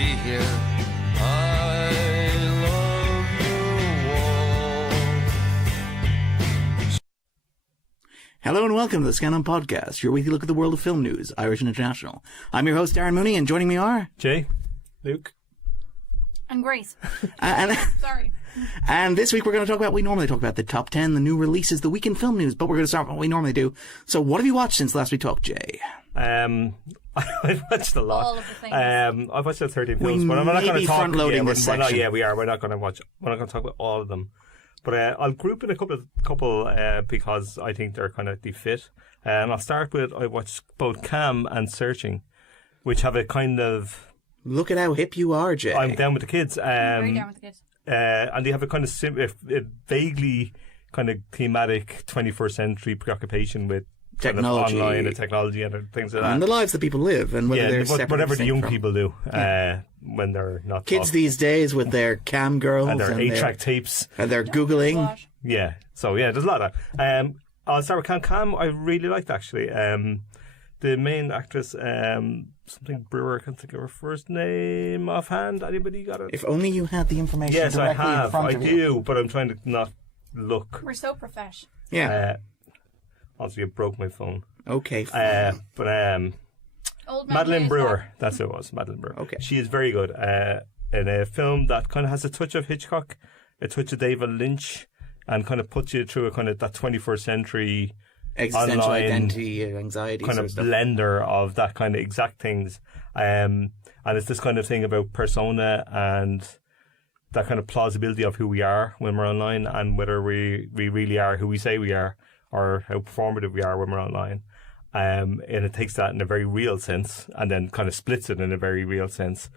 be here. I love you all. Hello and welcome to the Scannain Podcast, your weekly look at the world of film news, Irish and international. I'm your host, Darren Mooney, and joining me are... Jay, Luke, and Grace. Sorry. And this week we normally talk about the top 10, the new releases, the week in film news, but we're going to start with what we normally do. So what have you watched since last we talked, Jay? I've watched a lot. All of the things. I've watched 13 films, but I'm not going to talk. Front-loading this section. We are. We're not going to talk about all of them. But I'll group in a couple because I think they're kind of fit. I'll start with I watched both Cam and Searching, which have a kind of... Look at how hip you are, Jay. I'm down with the kids. I'm very down with the kids. And they have a kind of vaguely kind of thematic 21st century preoccupation with technology, kind of online and technology and things like that. And the lives that people live, and whether they're whatever the young from. people do when they're not kids these days with their cam girls and their 8-track tapes and their Googling. Yeah, so yeah, there's a lot of that. I'll start with Cam. I really liked actually. The main actress, something Brewer, I can't think of her first name offhand. Anybody got it? If only you had the information yes, directly I have. in front of you. I do, but I'm trying to not look. We're so profesh. Yeah. Also, you broke my phone. Okay, fine. Madeline Brewer, that's who it was, Madeline Brewer. Okay. She is very good in a film that kind of has a touch of Hitchcock, a touch of David Lynch, and kind of puts you through a kind of that 21st century existential online identity and anxiety kind of blender of that kind of exact things. And it's this kind of thing about persona and that kind of plausibility of who we are when we're online and whether we really are who we say we are or how performative we are when we're online. And it takes that in a very real sense and then kind of splits it in a very real sense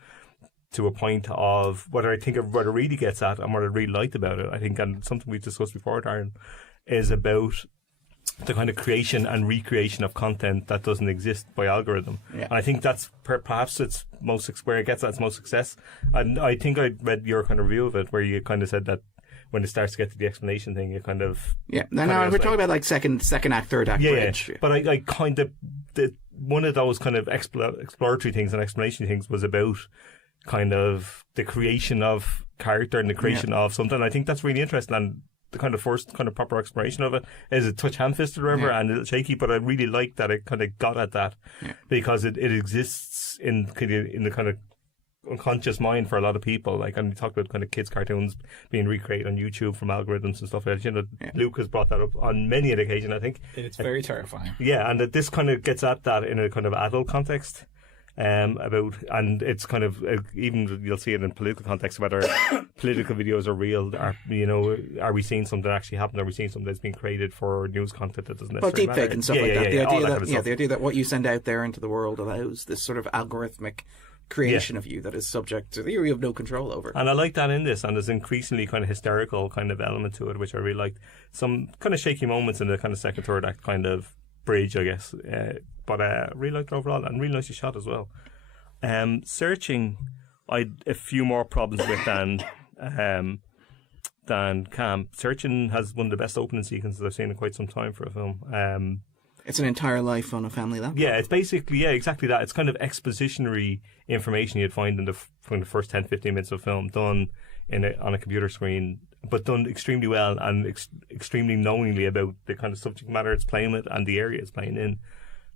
to a point of what I think what it really gets at and what I really liked about it. I think, and something we've discussed before, Darren, is about the kind of creation and recreation of content that doesn't exist by algorithm. Yeah. And I think that's perhaps it's where it gets at its most success. And I think I read your kind of review of it where you kind of said that when it starts to get to the explanation thing, you kind of... Yeah, no, we're talking about like second act, third act bridge. Yeah. But I kind of... one of those kind of exploratory things and explanation things was about kind of the creation of character and the creation of something. I think that's really interesting, and the kind of first kind of proper exploration of it is a touch ham-fisted or whatever and a little shaky, but I really like that it kind of got at that because it exists in the kind of unconscious mind for a lot of people. Like, and we talked about kind of kids' cartoons being recreated on YouTube from algorithms and stuff like that. You know, Luke has brought that up on many an occasion, I think. It's very terrifying. Yeah, and that this kind of gets at that in a kind of adult context. And it's kind of even you'll see it in political context, whether political videos are real, are we seeing something actually happen? Are we seeing something that's being created for news content that doesn't necessarily matter? Deepfake and stuff like that. The idea that what you send out there into the world allows this sort of algorithmic creation of you that is subject to you have no control over. And I like that in this, and there's increasingly kind of hysterical kind of element to it, which I really liked. Some kind of shaky moments in the kind of second, third act kind of bridge, I guess. But I really liked it overall and really nicely shot as well. Searching, I had a few more problems with than Cam. Searching has one of the best opening sequences I've seen in quite some time for a film. It's an entire life on a family laptop. Yeah, it's basically, exactly that. It's kind of expositionary information you'd find in the first 10-15 minutes of film done on a computer screen, but done extremely well and extremely knowingly about the kind of subject matter it's playing with and the area it's playing in.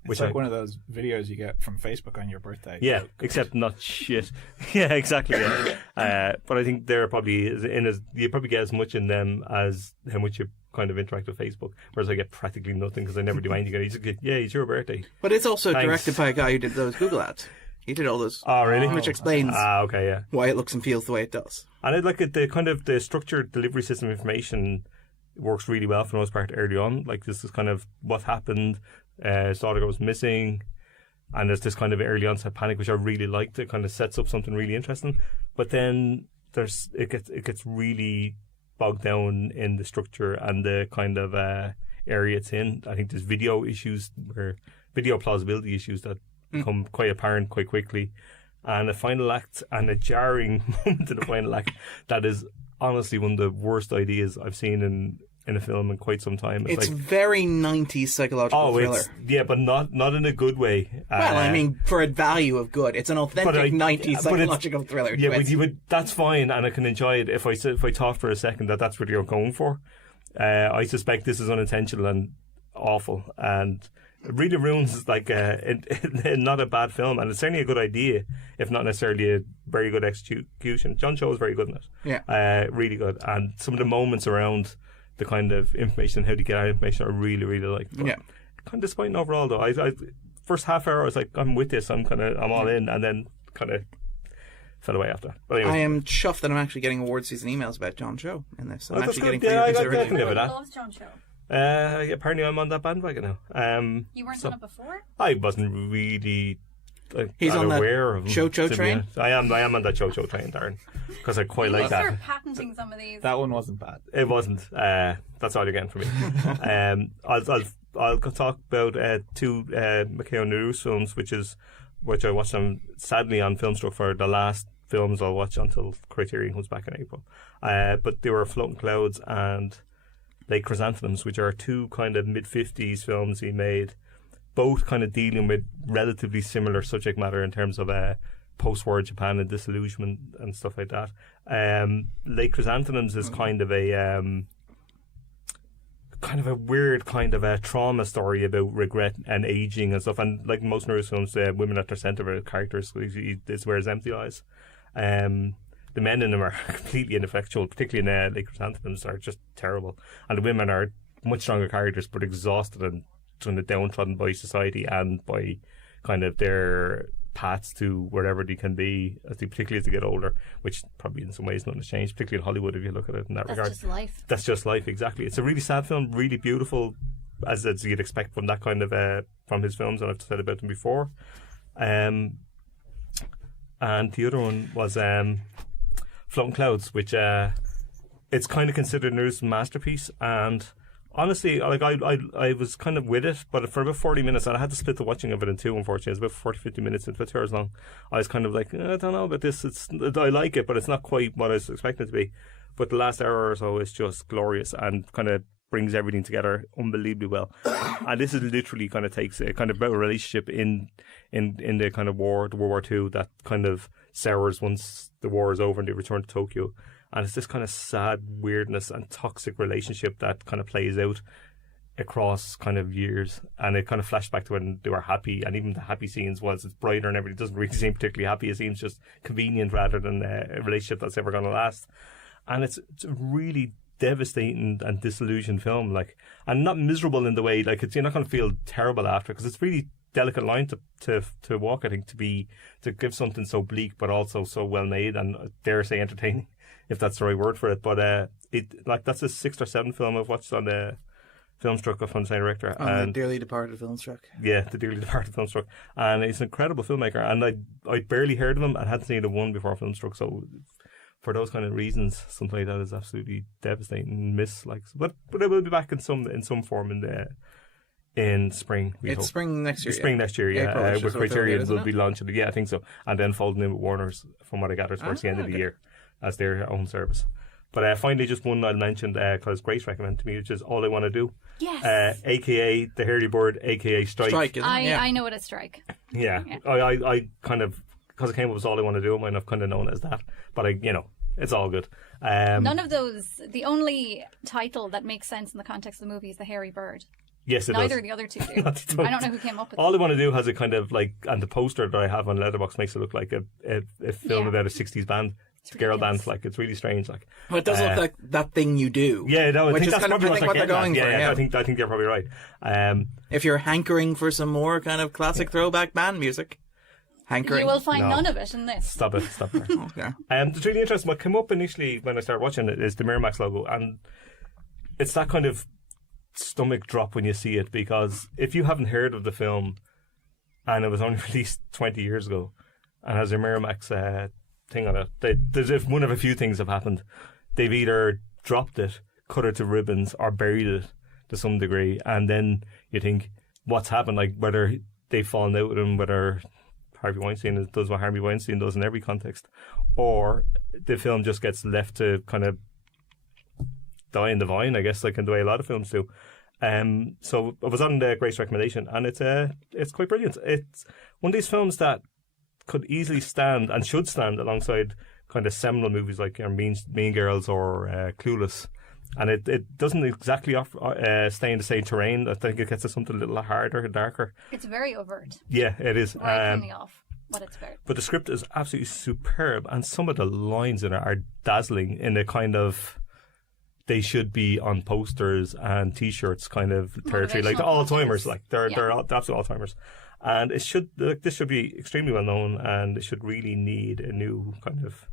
It's like one of those videos you get from Facebook on your birthday. Yeah, except not shit. Yeah, exactly. Yeah. But I think there probably is you probably get as much in them as how much you kind of interact with Facebook, whereas I get practically nothing because I never do anything. You just get, it's your birthday. But it's also directed by a guy who did those Google ads. He did all those. Oh, really? Which explains why it looks and feels the way it does. And I'd like the kind of the structured delivery system information works really well for the most part early on. Like, this is kind of what happened. Daughter goes missing, and there's this kind of early onset panic, which I really liked. It kind of sets up something really interesting. But then it gets really bogged down in the structure and the kind of area it's in. I think there's video plausibility issues that become quite apparent quite quickly, and a final act and a jarring moment in the final act that is honestly one of the worst ideas I've seen in in a film in quite some time. It's like, very 90s psychological thriller. but not in a good way. Well, I mean, for a value of good, it's an authentic 90s psychological thriller. Yeah, but that's fine, and I can enjoy it if I thought for a second that that's what you're going for. I suspect this is unintentional and awful, and it really ruins like not a bad film, and it's certainly a good idea, if not necessarily a very good execution. John Cho is very good in it. Yeah, really good, and some of the moments around the kind of information, how to get out information, I really, really like. But kind of disappointing overall, though. I first half hour I was like, I'm with this, I'm all in, and then kind of fell away after. But anyway. I am chuffed that I'm actually getting award season emails about John Cho in this. I'm actually getting I loves John Cho. apparently I'm on that bandwagon now. You weren't on it before? I wasn't really He's on aware that of him, Cho train? I am on that Cho train, Darren, because I quite like that. Start patenting some of these. That one wasn't bad. It wasn't. That's all you're getting from me. I'll talk about two Mikhail Nerus films, which I watched them sadly on Filmstruck for the last films I'll watch until Criterion comes back in April. But they were Floating Clouds and Lake Chrysanthemums, which are two kind of mid-50s films he made, both kind of dealing with relatively similar subject matter in terms of post-war Japan and disillusionment and stuff like that. Lake Chrysanthemums is kind of a weird kind of a trauma story about regret and aging and stuff. And like most Nerus films, women at their centre of characters, this wears empty eyes. The men in them are completely ineffectual, particularly in Lake Chrysanthemums, are just terrible. And the women are much stronger characters, but exhausted and kind of downtrodden by society and by kind of their paths to wherever they can be, particularly as they get older, which probably in some ways nothing has changed, particularly in Hollywood if you look at it in that regard. That's just life. That's just life, exactly. It's a really sad film, really beautiful, as you'd expect from that kind of from his films, and I've said about them before. And the other one was Floating Clouds, which it's kind of considered Nerus' masterpiece. And honestly, like I was kind of with it, but for about 40 minutes, and I had to split the watching of it in two, unfortunately. It was about 40-50 minutes, it's about 2 hours long. I was kind of like, I don't know about this. I like it, but it's not quite what I was expecting it to be. But the last hour or so is just glorious and kind of brings everything together unbelievably well. And this is literally kind of takes a kind of about a relationship in the kind of World War II that kind of sours once the war is over and they return to Tokyo. And it's this kind of sad weirdness and toxic relationship that kind of plays out across kind of years. And it kind of flashed back to when they were happy, and even the happy scenes, whilst it's brighter and everything, it doesn't really seem particularly happy. It seems just convenient rather than a relationship that's ever going to last. And it's a really devastating and disillusioned film, like, and not miserable in the way, like, you're not going to feel terrible after, because it's really delicate line to walk, I think, to give something so bleak but also so well made and dare say entertaining, if that's the right word for it. But that's a 6th or 7th film I've watched on the Filmstruck from the same director. And the dearly departed Filmstruck. Yeah, the dearly departed Filmstruck. And he's an incredible filmmaker, and I barely heard of him and hadn't seen the one before Filmstruck, so for those kind of reasons, something like that is absolutely devastating miss. Like, but it will be back in some form in spring. It's spring next year. Spring next year, yeah. With Criterion will be it? launching. Yeah, I think so. And then folding in with Warner's, from what I gather, towards the end of the year as their own service. But finally, just one I'll mention because Grace recommended to me, which is All I Want to Do. Yes. AKA The Hairy Bird, AKA Strike. I know what a strike. Yeah. I kind of, because it came up as All I Want to Do, I might have kind of known it as that. But it's all good. None of those. The only title that makes sense in the context of the movie is The Hairy Bird. Yes, it Neither does. of the other two do. I don't know who came up with All I Want to Do has a kind of like, and the poster that I have on Letterboxd makes it look like a film about a 60s band. It's a girl band, like, it's really strange, like. Well, it does look like That Thing You Do. Yeah, no, I which think is that's kind of probably what they're going for. Yeah, I think they're probably right. If you're hankering for some more kind of classic throwback band music, hankering. You will find none of it in this. Stop it. Okay. It's really interesting. What came up initially when I started watching it is the Miramax logo, and it's that kind of stomach drop when you see it, because if you haven't heard of the film and it was only released 20 years ago and has a Miramax thing on it, there's one of a few things have happened. They've either dropped it, cut it to ribbons, or buried it to some degree, and then you think, what's happened? Like, whether they've fallen out with him, whether Harvey Weinstein does what Harvey Weinstein does in every context, or the film just gets left to kind of die in the vine, I guess, like in the way a lot of films do. So I was on the Grace recommendation, and it's quite brilliant. It's one of these films that could easily stand and should stand alongside kind of seminal movies like Mean Girls or Clueless. And it doesn't exactly stay in the same terrain. I think it gets to something a little harder and darker. It's very overt. Yeah, it is. Right from the off, what it's about. But the script is absolutely superb, and some of the lines in it are dazzling in a kind of... They should be on posters and T-shirts kind of territory, like the all-timers, like they're absolute all-timers, and this should be extremely well known, and it should really need a new kind of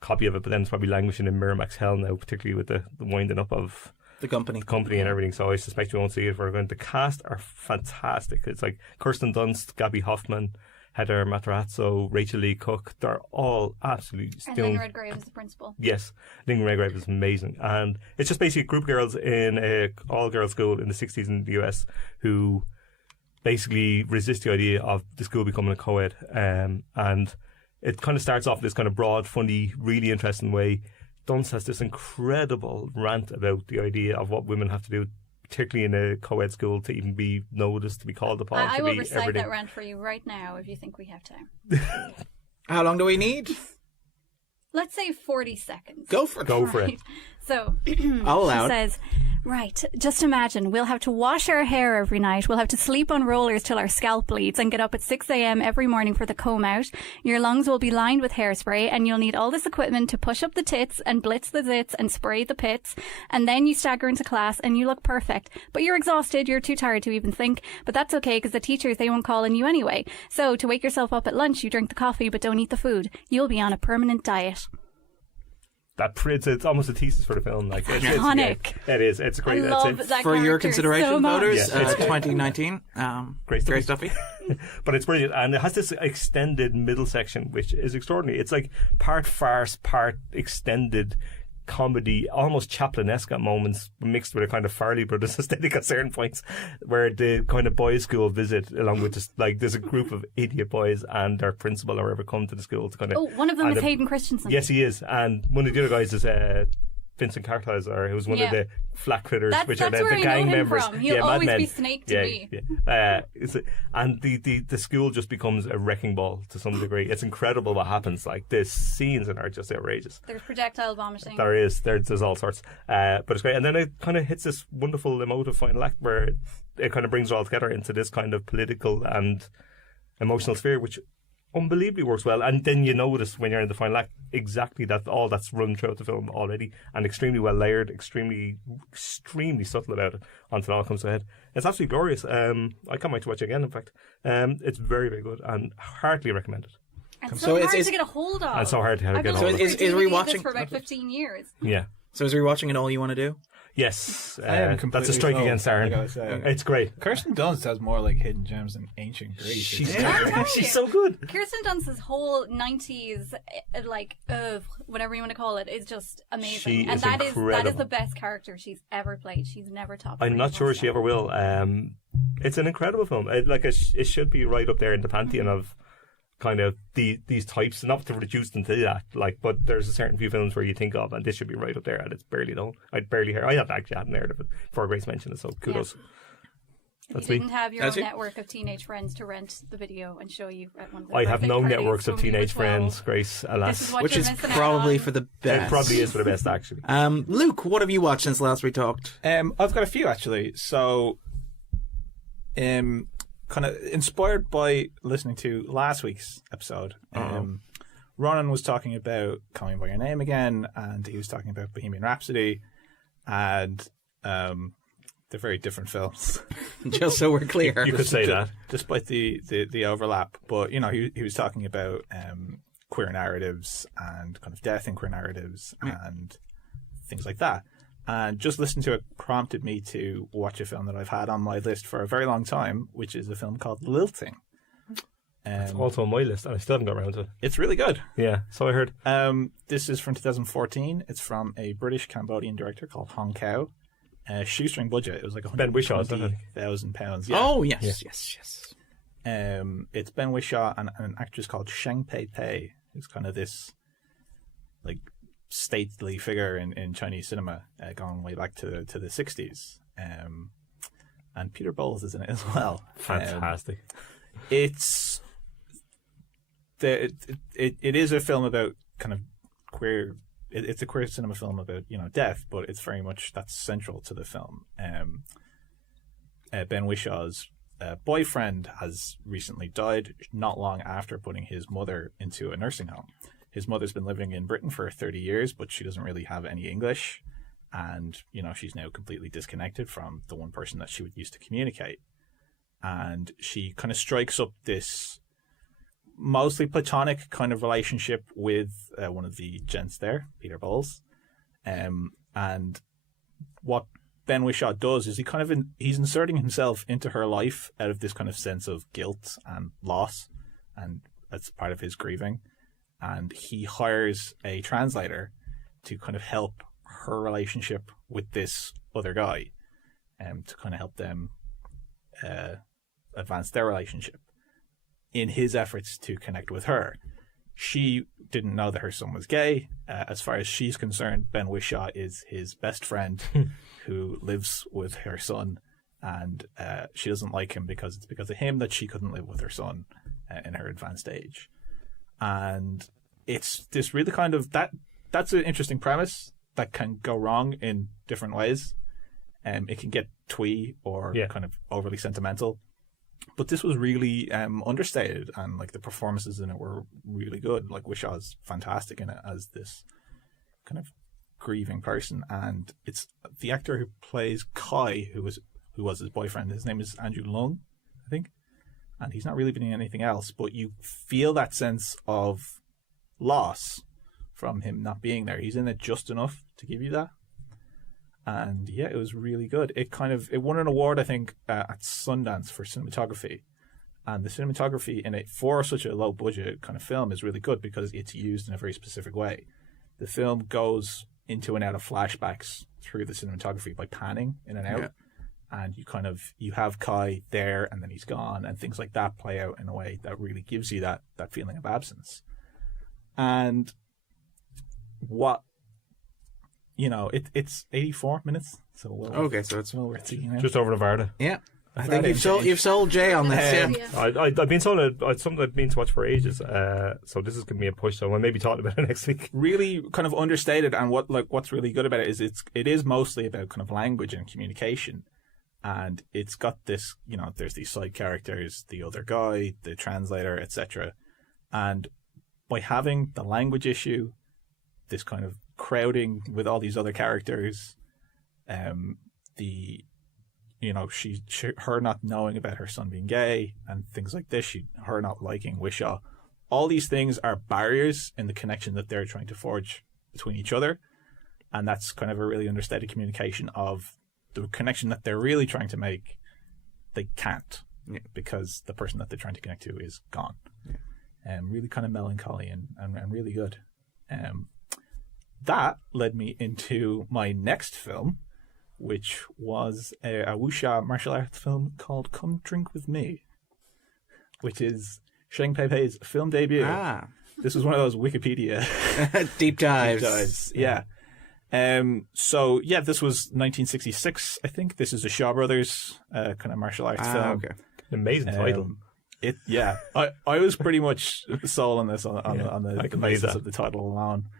copy of it. But then it's probably languishing in Miramax hell now, particularly with the winding up of the company and everything. So I suspect you won't see it. The cast are fantastic. It's like Kirsten Dunst, Gabby Hoffman, Heather Matarazzo, Rachel Lee Cook, they're all absolutely stunning. And Lynn Redgrave is the principal. Yes, Lynn Redgrave is amazing. And it's just basically a group of girls in a all-girls school in the 60s in the US who basically resist the idea of the school becoming a co-ed. And it kind of starts off this kind of broad, funny, really interesting way. Dunst has this incredible rant about the idea of what women have to do, particularly in a co-ed school, to even be noticed, to be called upon. I to will be recite everything. that rant for you right now if you think we have time. How long do we need? Let's say 40 seconds. Go for it. Go for it. So I'll allow she it. says, right, just imagine we'll have to wash our hair every night. We'll have to sleep on rollers till our scalp bleeds and get up at 6 a.m. every morning for the comb out. Your lungs will be lined with hairspray and you'll need all this equipment to push up the tits and blitz the zits and spray the pits. And then you stagger into class and you look perfect. But you're exhausted. You're too tired to even think. But that's okay because the teachers, they won't call on you anyway. So to wake yourself up at lunch, you drink the coffee but don't eat the food. You'll be on a permanent diet. It's almost a thesis for the film. Like it's iconic. It is. It's great. I love It's that For your character consideration, so much. voters, Yeah, it's 2019. Grace Duffy. But it's brilliant, and it has this extended middle section, which is extraordinary. It's like part farce, part extended comedy, almost Chaplin-esque at moments, mixed with a kind of Farrelly Brothers aesthetic at certain points, where the kind of boys' school visit, along with just like there's a group of idiot boys and their principal or whoever come to the school to kind of. Oh, one of them is Hayden Christensen. Yes, he is, and one of the other guys is Vincent Carthizer, who's one of the flat critters, which are the gang members. From. He'll always be Snake to me. Yeah. And the school just becomes a wrecking ball to some degree. It's incredible what happens. Like the scenes in it are just outrageous. There's projectile vomiting. There is. There's all sorts. But it's great. And then it kind of hits this wonderful emotive final act where it kind of brings it all together into this kind of political and emotional sphere, which unbelievably works well. And then you notice when you're in the final act exactly that all that's run throughout the film already, and extremely well layered, extremely subtle about it until it all comes to a head. It's absolutely glorious. I can't wait to watch it again, in fact. It's very, very good and heartily recommended. And So hard it's to get a hold of. And so hard to get a hold of. So is rewatching this for about 15 years. Yeah. So is rewatching it all you want to do? Yes. I am That's a completely strike sold, against I Darren. gotta say. It's great. Kirsten Dunst has more like hidden gems in ancient Greece. She's She's so good. Kirsten Dunst's whole 90s, whatever you want to call it, is just amazing. She and is that incredible. is the best character she's ever played. She's never topped. I'm not sure she ever will. It's an incredible film. It should be right up there in the pantheon of kind of these types, not to reduce them to that, but there's a certain few films where you think of, and this should be right up there, and it's barely known. I hadn't heard of it before Grace mentioned it, so kudos. Yeah. If you didn't have your own network of teenage friends to rent the video and show you at one of the I have no parties networks of when we were teenage 12. friends, Grace, alas. Which is probably for the best. It probably is for the best, actually. Luke, what have you watched since last we talked? I've got a few actually. So, kind of inspired by listening to last week's episode. Ronan was talking about Call Me by Your Name again, and he was talking about Bohemian Rhapsody, and they're very different films. Just so we're clear. You could say that. Despite the overlap. But, he was talking about queer narratives and kind of death in queer narratives and things like that. And just listening to it prompted me to watch a film that I've had on my list for a very long time, which is a film called Lilting. It's also on my list, and I still haven't got around to it. It's really good. Yeah, so I heard. This is from 2014. It's from a British-Cambodian director called Hong Kao. Shoestring budget. It was like Ben Whishaw, isn't it? £120,000. Yeah. Oh, yes. It's Ben Whishaw and an actress called Sheng Pei Pei, who's kind of this like stately figure in Chinese cinema, going way back to the 60s. And Peter Bowles is in it as well. Fantastic. It's it is a film about kind of queer. It's a queer cinema film about death, but it's very much that's central to the film. Ben Wishaw's boyfriend has recently died, not long after putting his mother into a nursing home. His mother's been living in Britain for 30 years, but she doesn't really have any English, and she's now completely disconnected from the one person that she would use to communicate. And she kind of strikes up this mostly platonic kind of relationship with one of the gents there, Peter Bowles. And what Ben Whishaw does is he's inserting himself into her life out of this kind of sense of guilt and loss, and that's part of his grieving. And he hires a translator to kind of help her relationship with this other guy, to kind of help them advance their relationship in his efforts to connect with her. She didn't know that her son was gay. As far as she's concerned, Ben Whishaw is his best friend who lives with her son, and she doesn't like him because it's because of him that she couldn't live with her son in her advanced age. And it's this really kind of that's an interesting premise that can go wrong in different ways. It can get twee or kind of overly sentimental. But this was really understated, and like the performances in it were really good. Like Wishaw's fantastic in it as this kind of grieving person, and it's the actor who plays Kai, who was his boyfriend. His name is Andrew Lung, I think, and he's not really been in anything else. But you feel that sense of loss from him not being there. He's in it just enough to give you that. And yeah, it was really good. It won an award, I think, at Sundance for cinematography. And the cinematography in it for such a low budget kind of film is really good because it's used in a very specific way. The film goes into and out of flashbacks through the cinematography by panning in and out. Yeah. And you have Kai there and then he's gone, and things like that play out in a way that really gives you that feeling of absence. And what it's 84 minutes, so so it's well worth seeing. Just over the Varda. Yeah, I think you've sold Jay on this. I've been told it's something I've been to watch for ages. So this is giving me a push. So we'll maybe talk about it next week. Really, kind of understated, and what's really good about it is it is mostly about kind of language and communication, and it's got this. There's these side characters, the other guy, the translator, etc. And by having the language issue, this kind of crowding with all these other characters, her not knowing about her son being gay and things like this, her not liking Wishaw, all these things are barriers in the connection that they're trying to forge between each other, and that's kind of a really understated communication of the connection that they're really trying to make. They can't, because the person that they're trying to connect to is gone. Really kind of melancholy and really good. That led me into my next film, which was a wuxia martial arts film called Come Drink With Me, which is Sheng Pei-Pei's film debut. This was one of those Wikipedia deep dives. Yeah. So yeah, this was 1966, I think. This is a Shaw Brothers kind of martial arts film. Okay. Amazing title. I was pretty much sold on this on the basis of the title alone.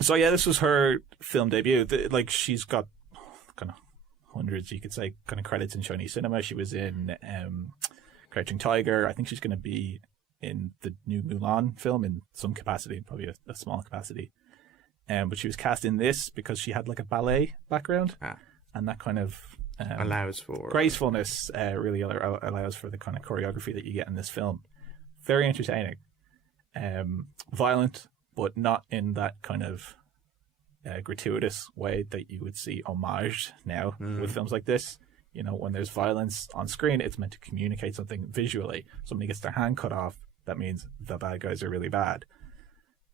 So yeah, this was her film debut. She's got kind of hundreds, you could say, kind of credits in Chinese cinema. She was in Crouching Tiger. I think she's going to be in the new Mulan film in some capacity, probably a small capacity. But she was cast in this because she had like a ballet background, and that kind of allows for gracefulness. Really allows for the kind of choreography that you get in this film. Very entertaining, violent, but not in that kind of gratuitous way that you would see homaged now with films like this. When there's violence on screen, it's meant to communicate something visually. Somebody gets their hand cut off, that means the bad guys are really bad.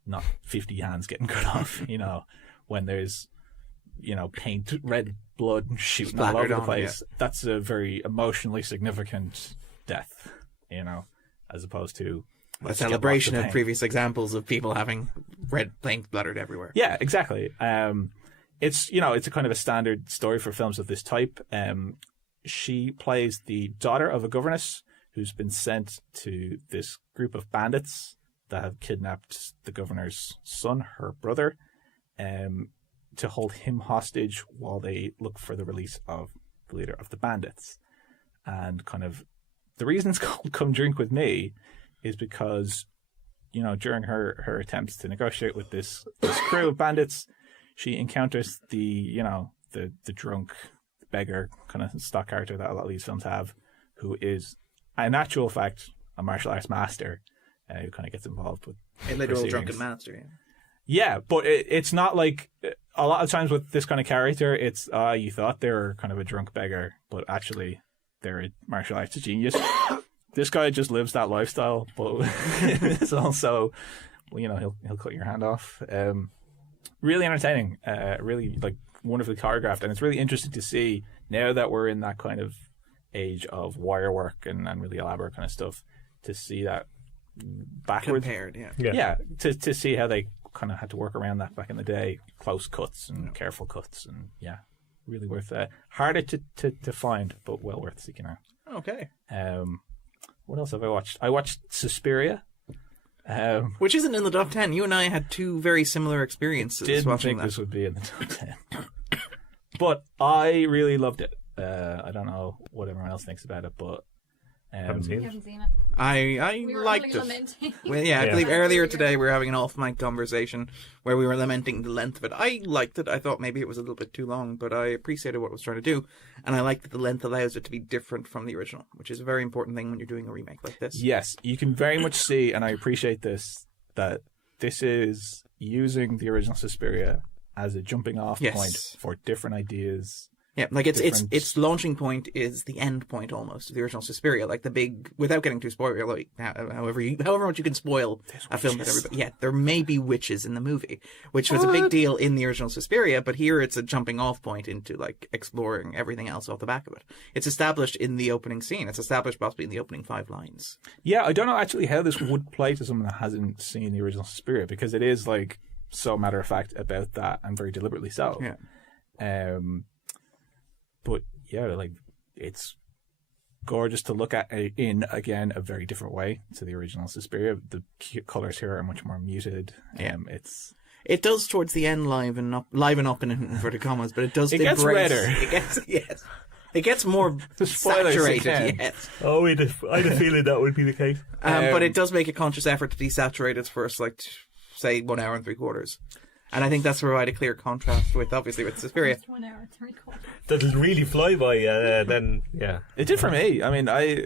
Not 50 hands getting cut off, when there's, paint, red blood shooting splattered all over the place. That's a very emotionally significant death, as opposed to A celebration of previous examples of people having red paint splattered everywhere. Yeah, exactly. It's it's a kind of a standard story for films of this type. She plays the daughter of a governess who's been sent to this group of bandits that have kidnapped the governor's son, her brother, to hold him hostage while they look for the release of the leader of the bandits. And kind of the reason it's called Come Drink With Me is because, during her attempts to negotiate with this crew of bandits, she encounters the drunk beggar kind of stock character that a lot of these films have, who is, in actual fact, a martial arts master who kind of gets involved with A literal drunken master, Yeah, but it's not like a lot of times with this kind of character, it's you thought they were kind of a drunk beggar, but actually they're a martial arts genius. This guy just lives that lifestyle, but it's also, he'll cut your hand off. Really entertaining, really like wonderfully choreographed, and it's really interesting to see now that we're in that kind of age of wire work and really elaborate kind of stuff, to see that backwards. Compared, to see how they kind of had to work around that back in the day, close cuts and careful cuts, and really worth harder to find, but well worth seeking out. Okay. What else have I watched? I watched Suspiria, which isn't in the top 10. You and I had two very similar experices. Didn't think this would be in the top 10, but I really loved it. I don't know what everyone else thinks about it, but Haven't seen it. I We were liked only it. lamenting. Well, I believe earlier today we were having an off-mic conversation where we were lamenting the length of it. I liked it. I thought maybe it was a little bit too long, but I appreciated what it was trying to do, and I like that the length allows it to be different from the original, which is a very important thing when you're doing a remake like this. Yes, you can very much see, and I appreciate this, that this is using the original Suspiria as a jumping off point for different idedes. Yeah, like its launching point is the end point almost of the original Suspiria, like the big, without getting too spoiler, like however much you can spoil a film that everybody. Yeah, there may be witches in the movie, which was a big deal in the original Suspiria, but here it's a jumping off point into like exploring everything else off the back of it. It's established in the opening scene. It's established possibly in the opening 5 lines. Yeah, I don't know actually how this would play to someone that hasn't seen the original Suspiria, because it is like so matter of fact about that, and very deliberately so. Yeah. But yeah, like it's gorgeous to look at in, again, a very different way to the original Suspiria. The colors here are much more muted. It does towards the end liven up in inverted commas, but it does. It gets redder. It gets more saturated. Yes. Oh, I had a feeling that would be the case. But it does make a conscious effort to desaturate its first, say, 1 hour and 3/4. And I think that's to provide a clear contrast with Suspiria. 1 hour, 3/4. That'll really fly by. Then, yeah, it did for me. I mean, I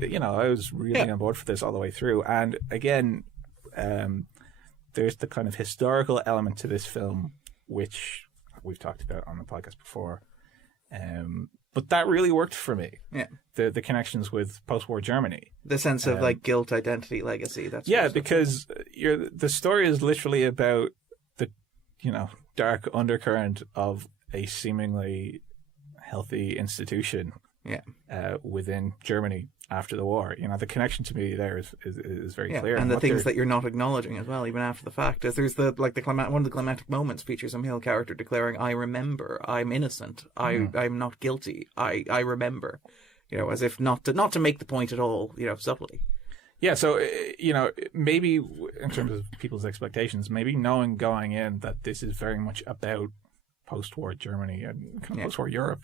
was really on board for this all the way through. And again, there's the kind of historical element to this film, which we've talked about on the podcast before. But that really worked for me. Yeah, the connections with post-war Germany, the sense of guilt, identity, legacy. That's because the story is literally about dark undercurrent of a seemingly healthy institution within Germany after the war. The connection to me there is very clear. And the things that you're not acknowledging as well, even after the fact, is there's one of the climactic moments features a male character declaring, "I remember, I'm innocent, I'm not guilty, I remember," as if not to make the point at all, subtly. Yeah, so, maybe in terms of people's expectations, maybe knowing going in that this is very much about post-war Germany and kind of post-war Europe,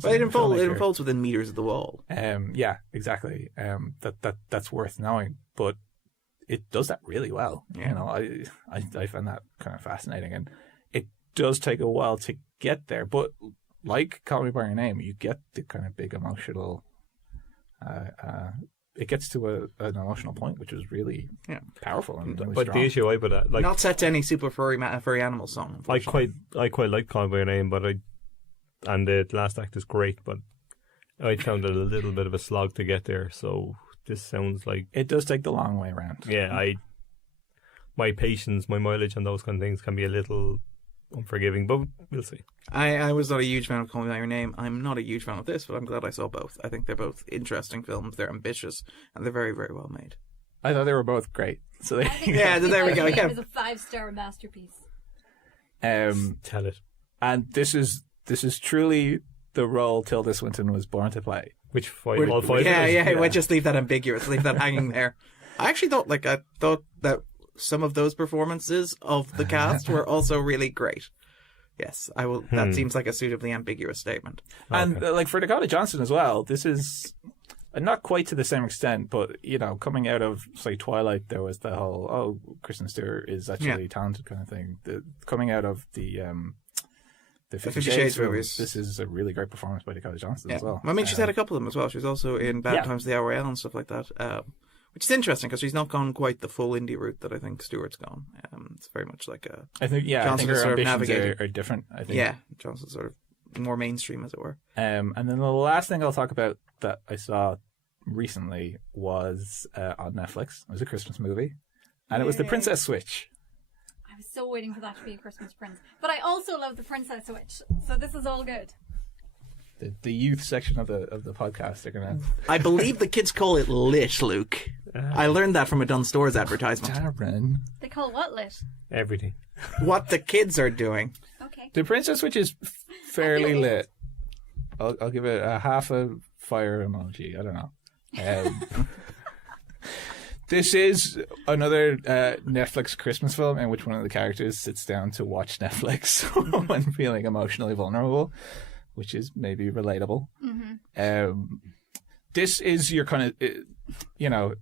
But it unfolds within meters of the wall. Yeah, exactly. That's worth knowing, but it does that really well. Yeah. I find that kind of fascinating, and it does take a while to get there, but like Call Me By Your Name, you get the kind of big emotional... it gets to an emotional point, which is really powerful and really but strong. the issue not set to any super furry animal song. I quite like Call Me By Your Name, and the last act is great, but I found it a little bit of a slog to get there. So this sounds like it does take the long way around. Yeah, my patience, my mileage on those kind of things can be a little unforgiving, but we'll see. I was not a huge fan of Call Me By Your Name. I'm not a huge fan of this, but I'm glad I saw both. I think they're both interesting films. They're ambitious, and they're very, very well made. I thought they were both great. So there you go. Yeah, there we go. It Yeah. was a 5-star masterpiece. Tell it. And this is truly the role Tilda Swinton was born to play. Which fight? All five? Yeah, of us? yeah. We'll just leave that ambiguous. Leave that hanging there. I actually thought that some of those performances of the cast were also really great. Yes, I will. That seems like a suitably ambiguous statement. And like for Dakota Johnson as well, this is not quite to the same extent, but coming out of say Twilight, there was the whole Kristen Stewart is actually talented kind of thing. Coming out of the 50 Shades movies, this is a really great performance by Dakota Johnson as well. I mean, she's had a couple of them as well. She's also in Bad Times at the Hour and stuff like that, which is interesting because she's not gone quite the full indie route that I think Stewart's gone. It's very much like a. I think Johnson her sort of ambitions navigated. are different. I think. Yeah, Johnson's sort of more mainstream, as it were. And then the last thing I'll talk about that I saw recently was on Netflix. It was a Christmas movie, and it was The Princess Switch. I was so waiting for that to be a Christmas Prince. But I also love the Princess Switch, so this is all good. The youth section of the podcast are gonna. I believe the kids call it lit, Luke. I learned that from a Dunne Stores advertisement. Darren. They call what lit? Everything. What the kids are doing. Okay. The Princess Switch is fairly lit. I'll give it a half a fire emoji. I don't know. This is another Netflix Christmas film in which one of the characters sits down to watch Netflix when feeling emotionally vulnerable, which is maybe relatable. Mm-hmm. This is your kind of,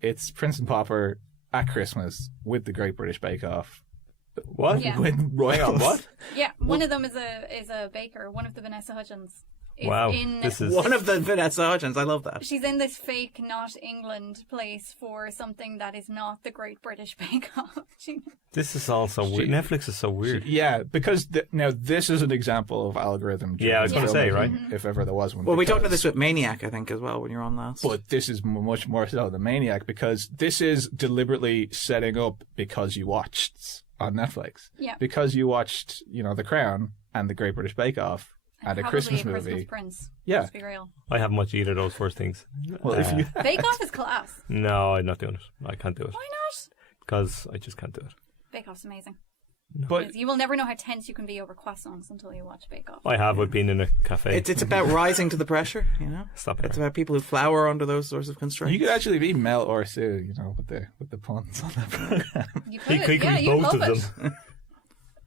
it's Prince and Pauper at Christmas with the Great British Bake Off. What? Yeah. With royals. What? Yeah, one of them is a baker. One of the Vanessa Hudgens. Is Wow, in this is- One of the Vanessa Hudgens. I love that. She's in this fake not England place for something that is not the Great British Bake Off. This is all so weird. Netflix is so weird. Yeah, because now this is an example of algorithm. Yeah, I was going to say, right? If ever there was one. Well, we talked about because- this with Maniac, I think, as well, when you were on last. But this is much more so than Maniac because this is deliberately setting up because you watched on Netflix. Yeah. Because you watched, The Crown and the Great British Bake Off and a Probably Christmas a movie. Christmas Prince. Yeah. Let's be real. I haven't watched either of those first things. Well, if you Bake Off is class. No, I'm not doing it. I can't do it. Why not? Because I just can't do it. Bake Off's amazing. but You will never know how tense you can be over croissants until you watch Bake Off. I have. I've been in a cafe. It's about rising to the pressure, Stop it. It's about people who flower under those sorts of constraints. you could actually be Mel or Sue, with the puns on that program. You He could, could yeah, be you both love of it. them.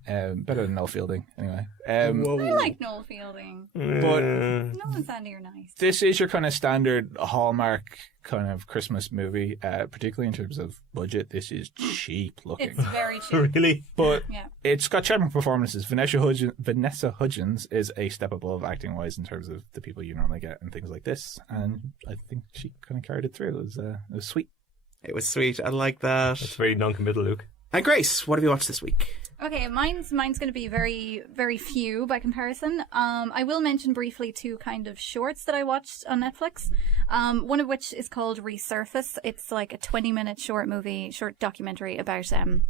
Better than Noel Fielding, anyway. I like Noel Fielding. But Noel and Sandy are nice. this is your kind of standard Hallmark kind of Christmas movie, particularly in terms of budget. This is cheap looking. It's very cheap. Really? But Yeah. it's got charming performances. Vanessa Hudgens is a step above acting wise in terms of the people you normally get and things like this. And I think she kind of carried it through. It was sweet. It was sweet. I like that. It's very non-committal, Luke. And Grace, what have you watched this week? Okay, mine's going to be very, very few by comparison. I will mention briefly two kind of shorts that I watched on Netflix. One of which is called Resurface. It's like a 20-minute short documentary about a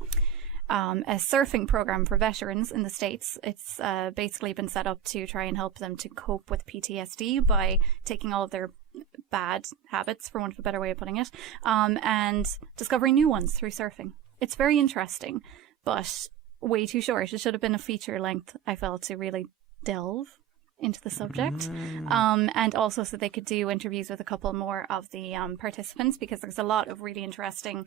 surfing program for veterans in the States. It's basically been set up to try and help them to cope with PTSD by taking all of their bad habits, for want of a better way of putting it, and discovering new ones through surfing. It's very interesting, but way too short. It should have been a feature length, I felt, to really delve into the subject. And also so they could do interviews with a couple more of the participants, because there's a lot of really interesting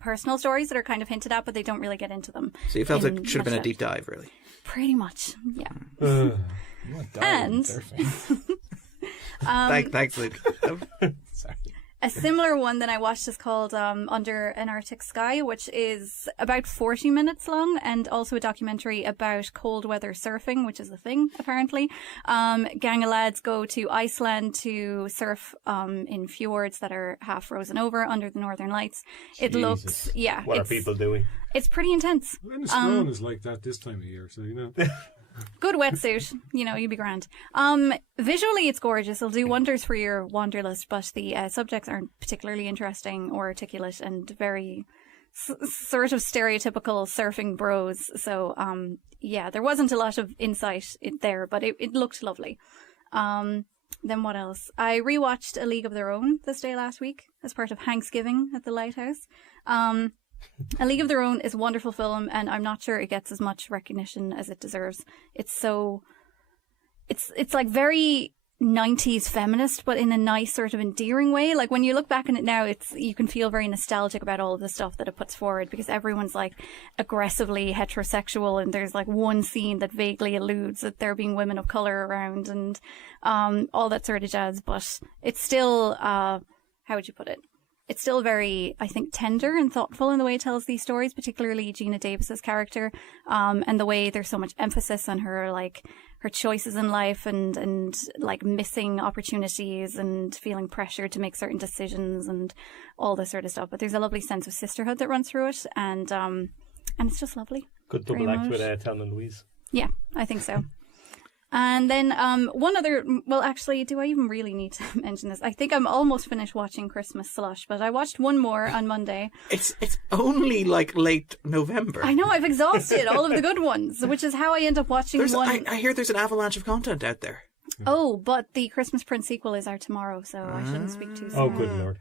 personal stories that are kind of hinted at, but they don't really get into them. So you felt in it should have been a much deep dive, really. Pretty much, yeah. You want Darren And- surfing. Thanks, Luke. Sorry. A similar one that I watched is called Under an Arctic Sky, which is about 40 minutes long, and also a documentary about cold weather surfing, which is a thing, apparently. Gang of lads go to Iceland to surf in fjords that are half frozen over under the northern lights. It looks, yeah. What are people doing? It's pretty intense. Enniscorn is like that this time of year, so Good wetsuit, you'd be grand. Visually, it's gorgeous. It'll do wonders for your wanderlust, but the subjects aren't particularly interesting or articulate and very sort of stereotypical surfing bros. So, yeah, there wasn't a lot of insight there, but it looked lovely. Then what else? I rewatched A League of Their Own this day last week as part of Thanksgiving at the Lighthouse. A League of Their Own is a wonderful film, and I'm not sure it gets as much recognition as it deserves. It's like very 90s feminist, but in a nice sort of endearing way. Like when you look back on it now, you can feel very nostalgic about all of the stuff that it puts forward, because everyone's like aggressively heterosexual, and there's like one scene that vaguely alludes that there being women of color around, and all that sort of jazz. But it's still, how would you put it? It's still very, I think, tender and thoughtful in the way it tells these stories, particularly Gina Davis's character, and the way there's so much emphasis on her, like, her choices in life and like missing opportunities and feeling pressure to make certain decisions and all this sort of stuff. But there's a lovely sense of sisterhood that runs through it, and it's just lovely. Good double Very act much. with Thelma and Louise. Yeah, I think so. And then one other, well, actually, do I even really need to mention this? I think I'm almost finished watching Christmas Slush, but I watched one more on Monday. It's only like late November. I know, I've exhausted all of the good ones, which is how I end up watching one. I hear there's an avalanche of content out there. Oh, but the Christmas Prince sequel is out tomorrow, so I shouldn't speak too soon. Oh, good lord.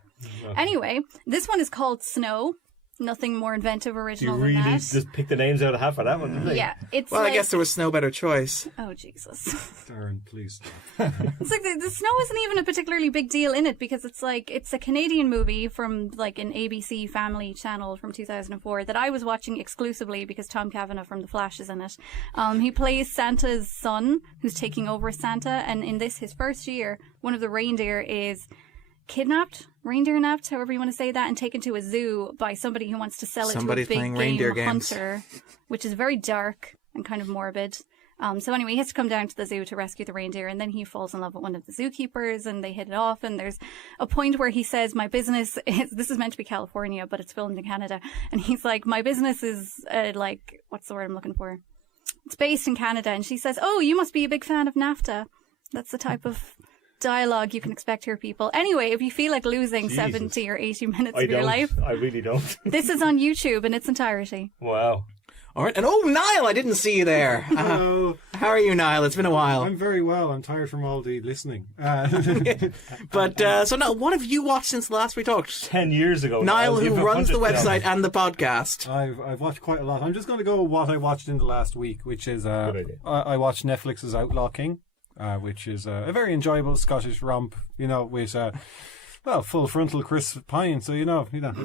Anyway, this one is called Snow. Nothing more inventive, You original really than that. just pick the names out of hat for that one, didn't you? Yeah, it's Well, like... I guess there was no better choice. Oh, Jesus. Darren, please stop. It's like the snow isn't even a particularly big deal in it, because it's like, it's a Canadian movie from like an ABC family channel from 2004 that I was watching exclusively because Tom Kavanagh from The Flash is in it. He plays Santa's son who's taking over as Santa, and in this, his first year, one of the reindeer is reindeer napped, however you want to say that, and taken to a zoo by somebody who wants to sell it Somebody's to a playing big reindeer game games. hunter, which is very dark and kind of morbid. So anyway, he has to come down to the zoo to rescue the reindeer, and then he falls in love with one of the zookeepers, and they hit it off, and there's a point where he says, my business is, this is meant to be California, but it's filmed in Canada, and he's like, my business is, like, what's the word I'm looking for? It's based in Canada, and she says, oh, you must be a big fan of NAFTA. That's the type of dialogue you can expect here, people. Anyway, if you feel like losing Jesus. 70 or 80 minutes I of your don't. life, I really don't. this is on YouTube in its entirety. Wow. All right. And Niall, I didn't see you there. Hello. How are you, Niall? It's been a while. I'm very well. I'm tired from all the listening. But, so now, what have you watched since the last we talked? 10 years ago. Niall, I'll who give runs the 100 website films. and the podcast. I've watched quite a lot. I'm just going to go with what I watched in the last week, which is Good idea. I watched Netflix's Outlaw King, which is a very enjoyable Scottish romp, with full frontal Chris Pine. So if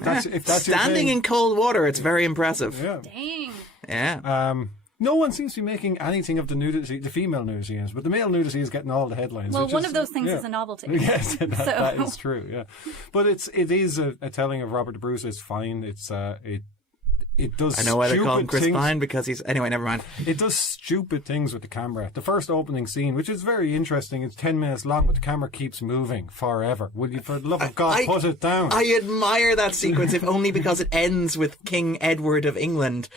that's your Standing thing. in cold water, it's very impressive. Yeah. Dang. Yeah. No one seems to be making anything of the nudity, the female nudity, but the male nudity is getting all the headlines. Well, which one is- of those things yeah. is a novelty. Yes, that So- is true. Yeah, but it is a telling of Robert Bruce. It's fine. It does. I know why they call him stupid Chris things. Pine, because he's... Anyway, never mind. It does stupid things with the camera. The first opening scene, which is very interesting, it's 10 minutes long, but the camera keeps moving forever. Will you, for the love of God, put it down? I admire that sequence, if only because it ends with King Edward of England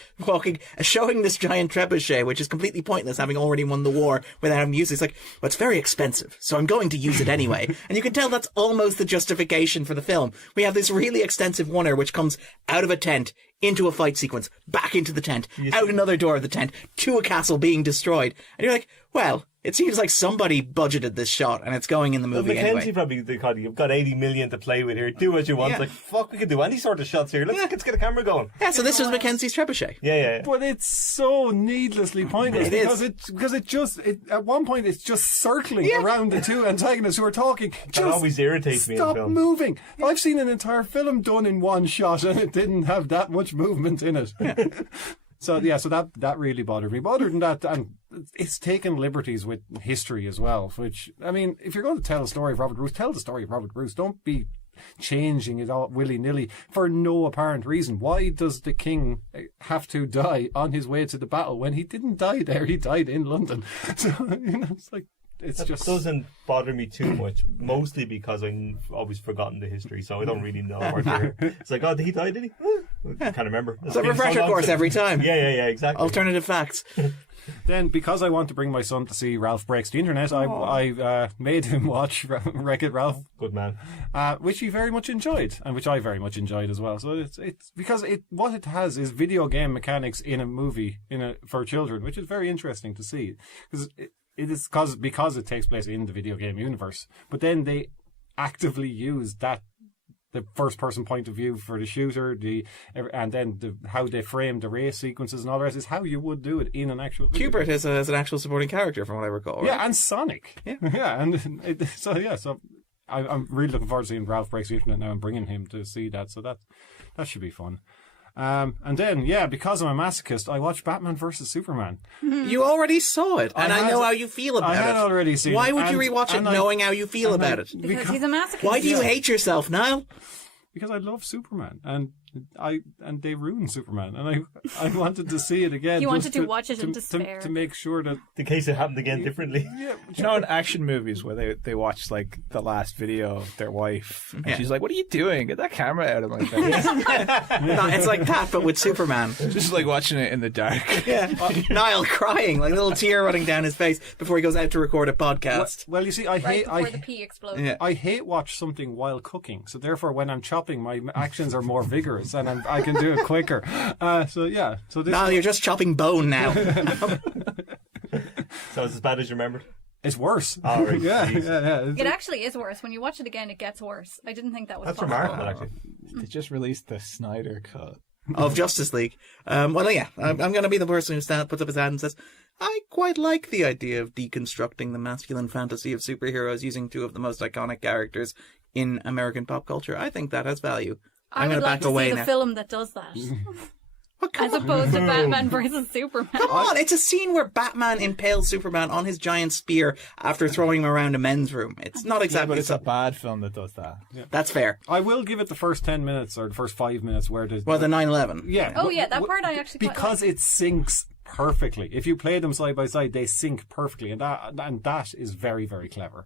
showing this giant trebuchet, which is completely pointless, having already won the war without having used it. It's like, well, it's very expensive, so I'm going to use it anyway. And you can tell that's almost the justification for the film. We have this really extensive oneer which comes out of a tent, into a fight sequence, back into the tent, out another door of the tent, to a castle being destroyed. And you're like, well, it seems like somebody budgeted this shot and it's going in the movie Mackenzie anyway. probably thought, you've got 80 million to play with here. Do what you want. Yeah. Like, fuck, we can do any sort of shots here. Let's get a camera going. Yeah, so this was Mackenzie's trebuchet. Yeah. But it's so needlessly pointless It is. because at one point it's just circling around the two antagonists who are talking. Just always irritates me in Stop film. moving! I've seen an entire film done in one shot and it didn't have that much movement in it. So that really bothered me. But other than that, and it's taken liberties with history as well. Which, I mean, if you're going to tell a story of Robert Bruce, tell the story of Robert Bruce. Don't be changing it all willy-nilly for no apparent reason. Why does the king have to die on his way to the battle when he didn't die there? He died in London. So, it's like, it's That just... doesn't bother me too much, mostly because I've always forgotten the history, so I don't really know what to hear. It's like, oh, did he die, did he? I can't remember. It's a refresher course every time. Yeah, exactly. Alternative facts. Then, because I want to bring my son to see Ralph Breaks the Internet, I made him watch Wreck-It Ralph, Good man. which he very much enjoyed, and which I very much enjoyed as well. So it's because what it has is video game mechanics in a movie for children, which is very interesting to see. Because it is because it takes place in the video game universe. But then they actively use the first person point of view for the shooter, and then how they frame the race sequences and all the rest is how you would do it in an actual video Hubert game. is an actual supporting character, from what I recall. Right? Yeah, and Sonic. Yeah. Yeah, and so I'm really looking forward to seeing Ralph Breaks the Internet now and bringing him to see that. So that should be fun. And then, because I'm a masochist, I watched Batman vs Superman. You already saw it, and I know how you feel about it. I had already seen it. Why would you rewatch it knowing how you feel about it? Because he's a masochist. Why do you hate yourself, Niall? Because I love Superman, and they ruined Superman, and I wanted to see it again. You wanted to watch it in despair. to make sure that In case it happened again differently. You know, in action movies where they watch like the last video of their wife, and she's like, "What are you doing? Get that camera out of my face!" No, it's like that, but with Superman. Just like watching it in the dark. Yeah, Niall crying, like a little tear running down his face before he goes out to record a podcast. well, you see, I Right hate before the pee explodes. Yeah. I hate watch something while cooking, so therefore when I'm chopping, my actions are more vigorous and I can do it quicker. So this Niall, you're just chopping bone now. So it's as bad as you remembered? it's worse. Oh, right. yeah. It actually is worse. When you watch it again, it gets worse. I didn't think that was That's possible. remarkable, actually. They just released the Snyder cut. Of Justice League. Well, yeah, I'm going to be the person who puts up his hand and says, I quite like the idea of deconstructing the masculine fantasy of superheroes using two of the most iconic characters in American pop culture. I think that has value. I I'm would going to like back to away see now. the film that does that, Oh, come as on. opposed to Batman versus Superman. Come on, it's a scene where Batman impales Superman on his giant spear after throwing him around a men's room. It's not Yeah, exactly but it's a something. bad film that does that. That's fair. I will give it the first 10 minutes or the first 5 minutes where the 9/11. yeah. Oh, yeah, that part I actually quite because it syncs perfectly. If you play them side by side, they sync perfectly, and that is very, very clever.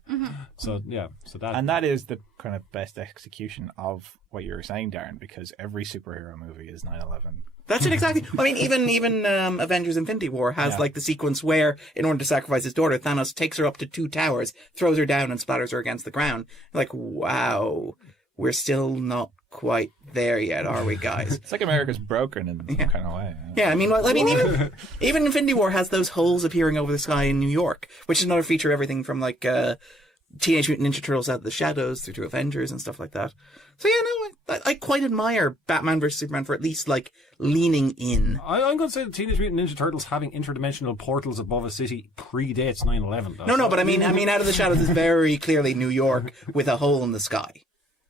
So that And that is the kind of best execution of what you were saying, Darren, because every superhero movie is 9/11. That's it exactly. I mean, even Avengers: Infinity War has like the sequence where, in order to sacrifice his daughter, Thanos takes her up to 2 towers, throws her down, and splatters her against the ground. Like, wow, we're still not quite there yet, are we, guys? It's like America's broken in some kind of way. Yeah, I mean, even Infinity War has those holes appearing over the sky in New York, which is another feature of everything from like Teenage Mutant Ninja Turtles Out of the Shadows through to Avengers and stuff like that. So yeah, no, I quite admire Batman vs Superman for at least like leaning in. I'm going to say the Teenage Mutant Ninja Turtles having interdimensional portals above a city predates 9/11. Though. No, but I mean, Out of the Shadows is very clearly New York with a hole in the sky.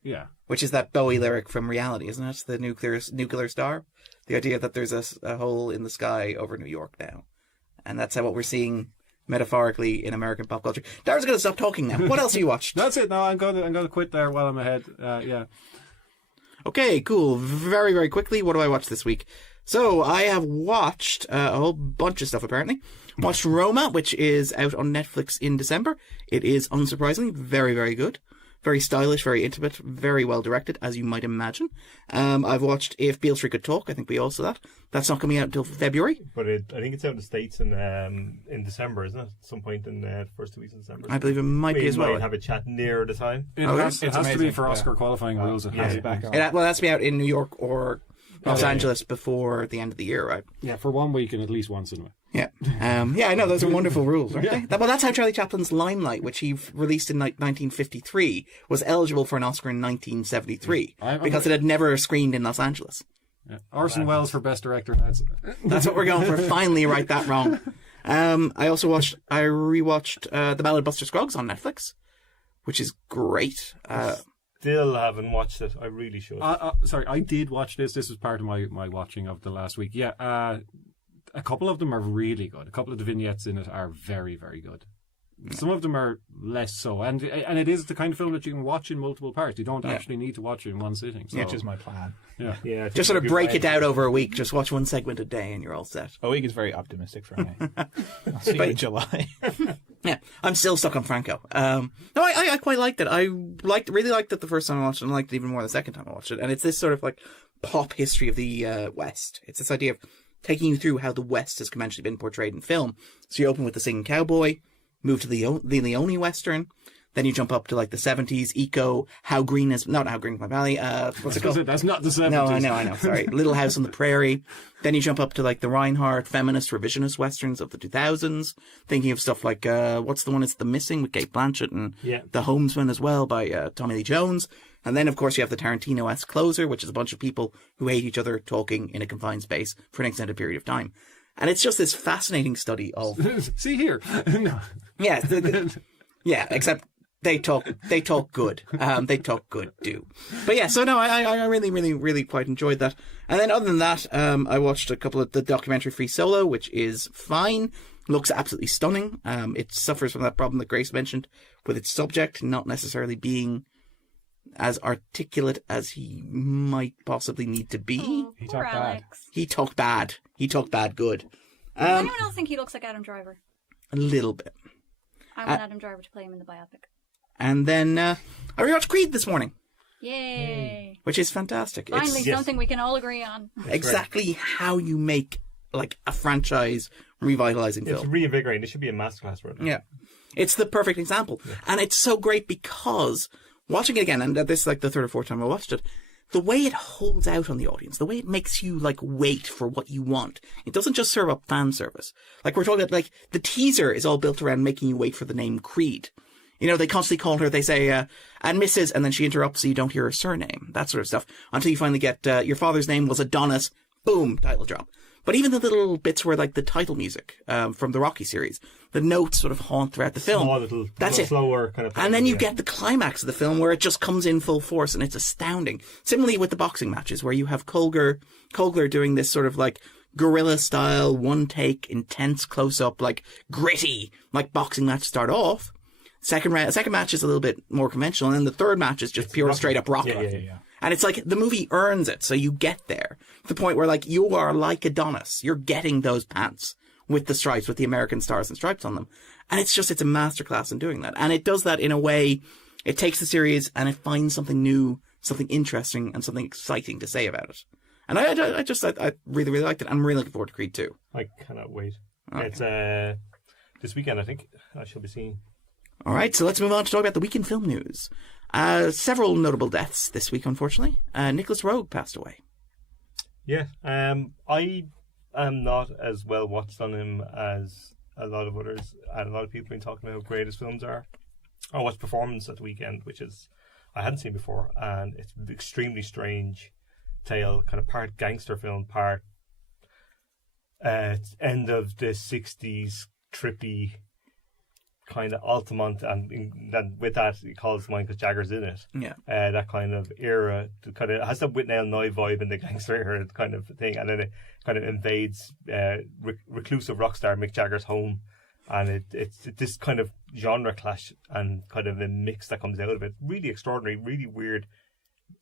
Yeah. Which is that Bowie lyric from Reality, isn't it? The nuclear star. The idea that there's a hole in the sky over New York now, and that's what we're seeing metaphorically in American pop culture. Darren's going to stop talking now. What else have you watched? That's it. No, I'm going to quit there while I'm ahead. Yeah. Okay, cool. Very, very quickly, what do I watch this week? So, I have watched a whole bunch of stuff, apparently. Watched Roma, which is out on Netflix in December. It is, unsurprisingly, very, very good. Very stylish, very intimate, very well directed, as you might imagine. I've watched If Beale Street Could Talk. I think we all saw that. That's not coming out until February. But I think it's out in the States in December, isn't it? At some point in the first 2 weeks of December. I believe it might be as well. We might have a chat near the time. It Okay. has, It's to be amazing. for Oscar qualifying rules. It has to be. back on. Well, that's to be out in New York or Los Angeles before the end of the year, right? Yeah, for 1 week and at least one cinema. Yeah. Yeah, I know. Those are wonderful rules, aren't they? Well, that's how Charlie Chaplin's Limelight, which he released in 1953, was eligible for an Oscar in 1973 because it had never screened in Los Angeles. Yeah. Orson Welles for Best Director. That's what we're going for. Finally, right that wrong. I rewatched The Ballad of Buster Scruggs on Netflix, which is great. Still haven't watched it. I really should. Sorry, I did watch this. This was part of my watching of the last week. Yeah, a couple of them are really good. A couple of the vignettes in it are very, very good. Some of them are less so, and it is the kind of film that you can watch in multiple parts. You don't actually need to watch it in one sitting. So. Which is my plan. Yeah. Yeah, Just sort of break it out over a week. Just watch one segment a day and you're all set. A week is very optimistic for me. I'll see you in July. Yeah, I'm still stuck on Franco. No, I quite liked it. I really liked it the first time I watched it, and I liked it even more the second time I watched it. And it's this sort of like pop history of the West. It's this idea of taking you through how the West has conventionally been portrayed in film. So you open with the singing cowboy, move to the Leone Western, Then you jump up to like the 70s, Eco, How Green Is My Valley. What's it called? That's not the 70s. No, I know. Sorry. Little House on the Prairie. Then you jump up to like the Reinhardt, feminist, revisionist westerns of the 2000s. Thinking of stuff like, what's the one? It's The Missing with Kate Blanchett and The Homesman as well by Tommy Lee Jones. And then, of course, you have the Tarantino-esque Closer, which is a bunch of people who hate each other talking in a confined space for an extended period of time. And it's just this fascinating study of... See here. No. Yeah. Yeah, except... They talk good. They talk good, too. But yeah, so no, I really, really, really quite enjoyed that. And then other than that, I watched a couple of the documentary Free Solo, which is fine. Looks absolutely stunning. It suffers from that problem that Grace mentioned with its subject not necessarily being as articulate as he might possibly need to be. Oh, He poor talked bad. Alex. He talked bad. He talked bad good. Does anyone else think he looks like Adam Driver? A little bit. I want Adam Driver to play him in the biopic. And then I rewatched Creed this morning, Yay! which is fantastic. Finally, It's Yes. something we can all agree on. exactly how you make like a franchise revitalizing It's film. reinvigorating. There should be a masterclass for it. Yeah. It's the perfect example. And it's so great because watching it again, and this is like the third or fourth time I watched it, the way it holds out on the audience, the way it makes you like wait for what you want. It doesn't just serve up fan service. Like we're talking about, like the teaser is all built around making you wait for the name Creed. You know, they constantly call her, they say, and Mrs., and then she interrupts so you don't hear her surname, that sort of stuff, until you finally get, your father's name was Adonis, boom, title drop. But even the little bits where, like, the title music from the Rocky series, the notes sort of haunt throughout the film. Small little, That's it. slower kind of thing. And then you yeah. get the climax of the film where it just comes in full force and it's astounding. Similarly with the boxing matches where you have Kogler doing this sort of like guerrilla style, one take, intense close up, like gritty, like boxing match start off. Second match is a little bit more conventional, and then the third match is just pure straight up rock. Yeah. And it's like the movie earns it, so you get there to the point where like you are like Adonis. You're getting those pants with the stripes, with the American stars and stripes on them. And it's a masterclass in doing that. And it does that in a way, it takes the series and it finds something new, something interesting, and something exciting to say about it. And I really, really liked it. I'm really looking forward to Creed 2. I cannot wait. Okay. It's this weekend, I think. I shall be seeing. All right, so let's move on to talk about the week in film news. Several notable deaths this week, unfortunately. Nicholas Roeg passed away. Yeah. I am not as well watched on him as a lot of others, and a lot of people have been talking about how great his films are. I watched Performance at the weekend, which is I hadn't seen before, and it's an extremely strange tale, kind of part gangster film, part end of the 60s trippy kind of Altamont, and then with that he calls mine because Jagger's in it. Yeah. That kind of era, kind of has that Whitnell Nye vibe in the gangster era kind of thing, and then it kind of invades reclusive rock star Mick Jagger's home, and it's this kind of genre clash and kind of the mix that comes out of it. Really extraordinary, really weird,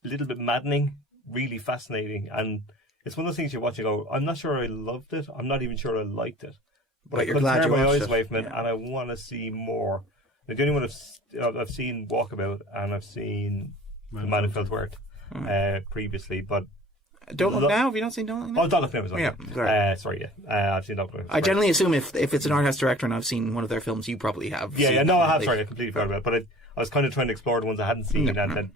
a little bit maddening, really fascinating, and it's one of those things you watch and go, I'm not sure I loved it, I'm not even sure I liked it. But I you're couldn't glad tear you my watched eyes it. away from it, Yeah. and I want to see more. The only one I've seen Walkabout, and I've seen The Man Who Felt Worth previously, but Don't Look Now? Have you not seen Don't Look Now? oh, Don't Look Now was on. Yeah, Yeah, sorry. I've seen Don't Look Now. I generally assume if it's an art house director and I've seen one of their films, you probably have. Yeah, seen no, them, I have. at Sorry, I least. completely forgot about it. But I was kind of trying to explore the ones I hadn't seen, and then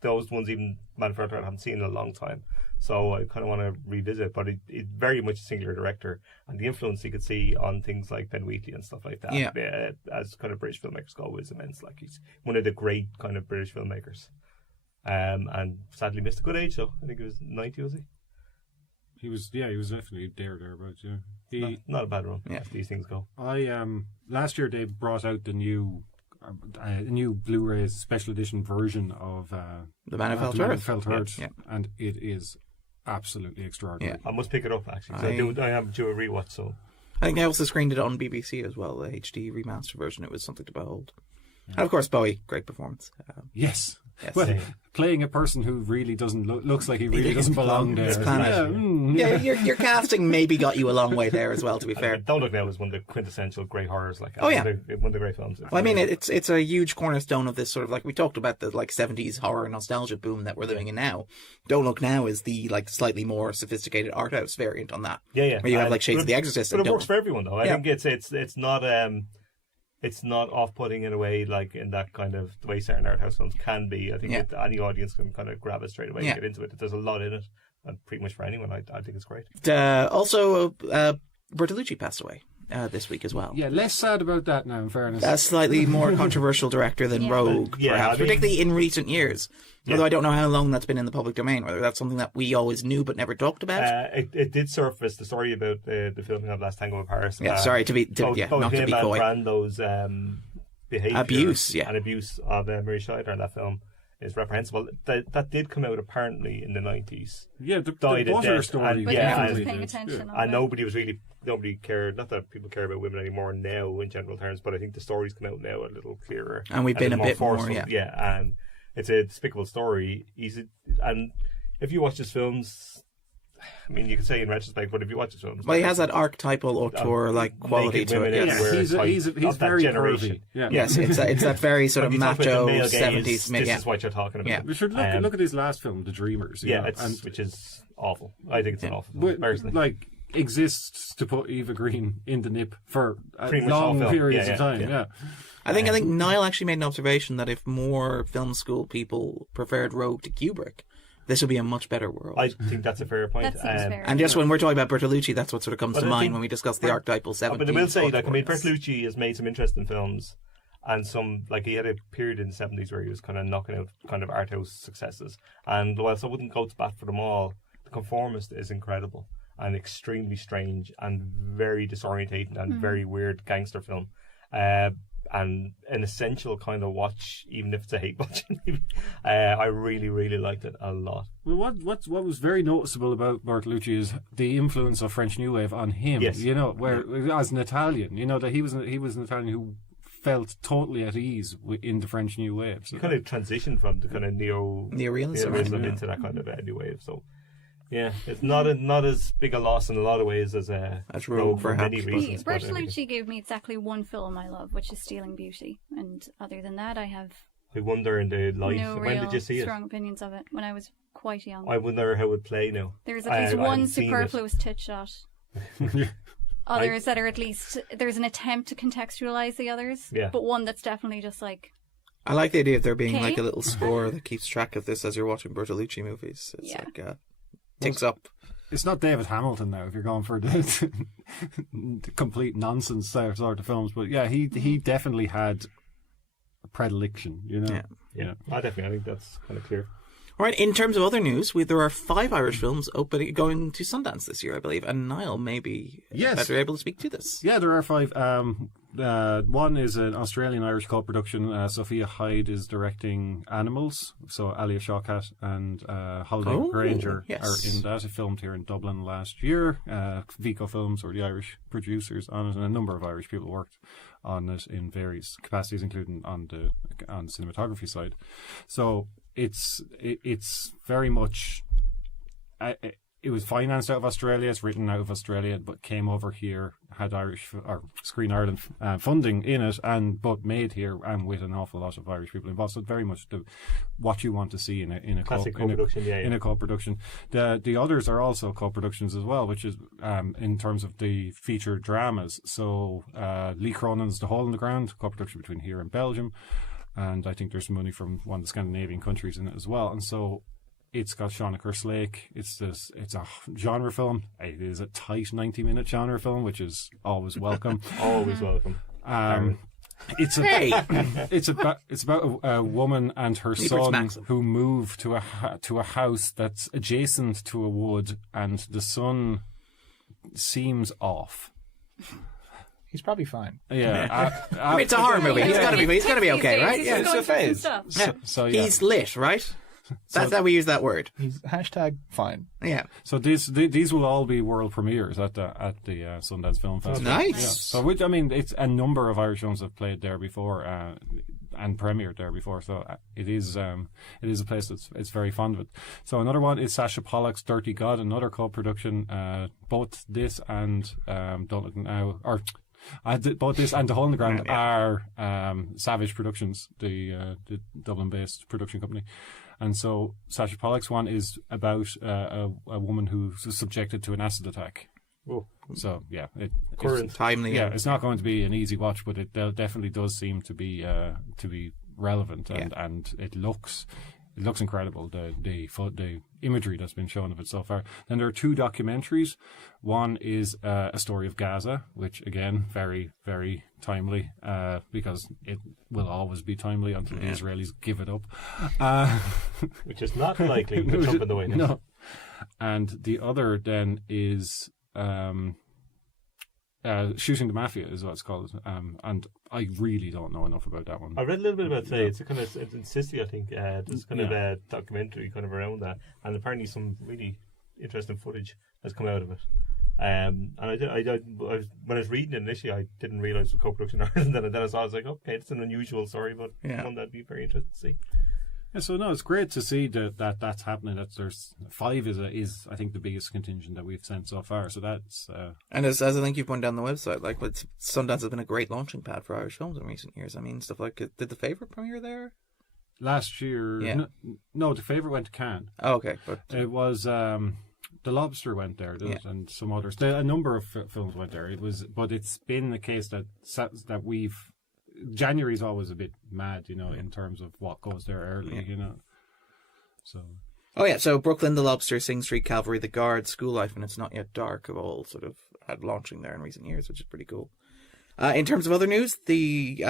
those ones, even Man Who Felt Worth, I haven't seen in a long time. So I kind of want to revisit, but it's very much a singular director, and the influence you could see on things like Ben Wheatley and stuff like that. Yeah. As kind of British filmmakers go, is immense. Like he's one of the great kind of British filmmakers, and sadly missed a good age. So I think he was 90, was he? He was definitely thereabouts. Yeah, Not a bad run. Yeah. As these things go. last year they brought out the new Blu-ray special edition version of The Man Who Felt The Man Who Earth. Felt Earth, Yeah. and it is absolutely extraordinary. Yeah. I must pick it up actually. 'Cause I am due a rewatch. So I think they also screened it on BBC as well, the HD remaster version. It was something to behold. And of course, Bowie, great performance. Yes. Yes. Well, playing a person who really doesn't looks like he really doesn't belong there. This planet. Yeah, your casting maybe got you a long way there as well, to be fair. Don't Look Now is one of the quintessential great horrors. Like Oh, yeah. one of the great films. Well, I mean, it's a huge cornerstone of this sort of, like, we talked about the, like, 70s horror nostalgia boom that we're living in now. Don't Look Now is the, like, slightly more sophisticated art house variant on that. Yeah. Where you have, like, Shades of the Exorcist. But and it works for everyone, though. I Yeah. think it's not it's not off-putting in a way like in that kind of the way certain art house films can be. I think that any audience can kind of grab it straight away and get into it. There's a lot in it, and pretty much for anyone, I think it's great. Also, Bertolucci passed away this week as well. Yeah, less sad about that now, in fairness. A slightly more controversial director than Roeg, perhaps, particularly in recent years. Although I don't know how long that's been in the public domain, whether that's something that we always knew but never talked about. It did surface the story about the filming of Last Tango in Paris. Yeah, sorry to be both not to him be and coy. Brando's behaviour Abuse of Marie Schneider in that film is reprehensible. That did come out apparently in the 90s. Yeah, the died butter death, story. and, But yeah, everyone was and, paying attention. and nobody cared. Not that people care about women anymore now in general terms, but I think the stories come out now a little clearer. And we've been a bit more, forceful. Yeah, and it's a despicable story. And if you watch his films, I mean, you can say in retrospect, but if you watch his films, Well, he has that archetypal auteur like quality to it. He's very pervy. Yeah. Yes, it's that very sort of Like, you talk about macho the male gaze, 70s. This is what you're talking about. Yeah. We should look at his last film, The Dreamers. you know, which is awful. I think it's an awful film, but, personally. like, exists to put Eva Green in the nip for Pretty much all long film. periods Yeah, of time. yeah. I think Niall actually made an observation that if more film school people preferred Roeg to Kubrick, this would be a much better world. I think that's a fair point. That seems fair. And just when we're talking about Bertolucci, that's what sort of comes But to I mind think- when we discuss the archetypal 70s. But I will say, auteur. Bertolucci has made some interesting films, and some, he had a period in the 70s where he was kind of knocking out kind of art house successes. And whilst I wouldn't go to bat for them all, The Conformist is incredible and extremely strange and very disorientating and very weird gangster film. And an essential kind of watch, even if it's a hate watch. I really, really liked it a lot. Well, what was very noticeable about Bertolucci is the influence of French New Wave on him. Yes. You know, where as an Italian, that he was an Italian who felt totally at ease in the French New Wave. So He kind of transitioned from the kind of Neorealism. into that kind of new wave. So, yeah, it's not as big a loss in a lot of ways as Roeg, for many perhaps. reasons. but I think- Bertolucci gave me exactly one film I love, which is Stealing Beauty. And other than that, I have I wonder in the life. no When real did you see it? strong opinions of it. When I was quite young. I wonder how it would play now. There's at least I one haven't seen it. superfluous tit shot. Others that are at least, there's an attempt to contextualize the others, Yeah. but one that's definitely just like, I like the idea of there being Okay. like a little score that keeps track of this as you're watching Bertolucci movies. It's Yeah. like ticks up. it's not David Hamilton now if you're going for the complete nonsense sort of films, but yeah, he definitely had a predilection. Yeah. I think that's kind of clear. All right, in terms of other news, there are 5 Irish films going to Sundance this year, I believe, and Niall may be better able to speak to this. Yeah, there are 5. One is an Australian-Irish co-production. Sophia Hyde is directing Animals, so Alia Shawkat and Holiday Granger are in that. It filmed here in Dublin last year. Vico Films, or the Irish producers on it, and a number of Irish people worked on it in various capacities, including on the cinematography side. So it's very much. It was financed out of Australia. It's written out of Australia, but came over here, had Irish or Screen Ireland funding in it, but made here and with an awful lot of Irish people involved. So it's very much what you want to see in a co-production. In a co-production. The others are also co-productions as well, which is in terms of the feature dramas. So Lee Cronin's The Hole in the Ground, co-production between here and Belgium, and I think there's money from one of the Scandinavian countries in it as well. And so it's got Sean Kerslake. It's a genre film. It is a tight 90-minute genre film, which is always welcome. Always welcome. It's about a woman and her son who move to a house that's adjacent to a wood, and the son seems off. He's probably fine. Yeah, I mean, it's a horror movie. He's got to be okay, right? Yeah, it's a phase. So yeah. He's lit, right? That's how we use that word. He's #fine. Yeah. So these will all be world premieres at the Sundance Film Festival. Nice. Yeah. So it's a number of Irish films have played there before and premiered there before. So it is a place it's very fond of it. So another one is Sacha Pollock's Dirty God, another co-production. Both this and Don't Look Now, or both this and The Hole in the Ground are Savage Productions, the Dublin-based production company. And so Sacha Pollock's one is about a woman who's subjected to an acid attack. Oh, So yeah, current. Timely. yeah, it's not going to be an easy watch, but it definitely does seem to be relevant, and it looks incredible. The imagery that's been shown of it so far. Then there are 2 documentaries. One is a story of Gaza, which again very, very timely, because it will always be timely until the Israelis give it up. Which is not likely to jump in the way. No. And the other then is Shooting the Mafia is what it's called. And I really don't know enough about that one. I read a little bit about it today. It's it's in Sicily, I think. There's kind of a documentary kind of around that, and apparently some really interesting footage has come out of it. And when I was reading it initially, I didn't realise it was co-production in Ireland, and then I saw, I was like, okay, it's an unusual story, but one that'd be very interesting to see. Yeah, so no, it's great to see that that's happening. That there's 5 is I think the biggest contingent that we've sent so far. So that's And as I think you pointed out on the website, like Sundance has been a great launching pad for Irish films in recent years. I mean, stuff like did The Favourite premiere there? Last year. Yeah. No, The Favourite went to Cannes. Oh, okay, but It was The Lobster went there, and some others. A number of films went there. But it's been the case that January's always a bit mad, in terms of what goes there early, So. Oh yeah, so Brooklyn, The Lobster, Sing Street, Cavalry, The Guard, School Life, and It's Not Yet Dark have all sort of had launching there in recent years, which is pretty cool. In terms of other news, the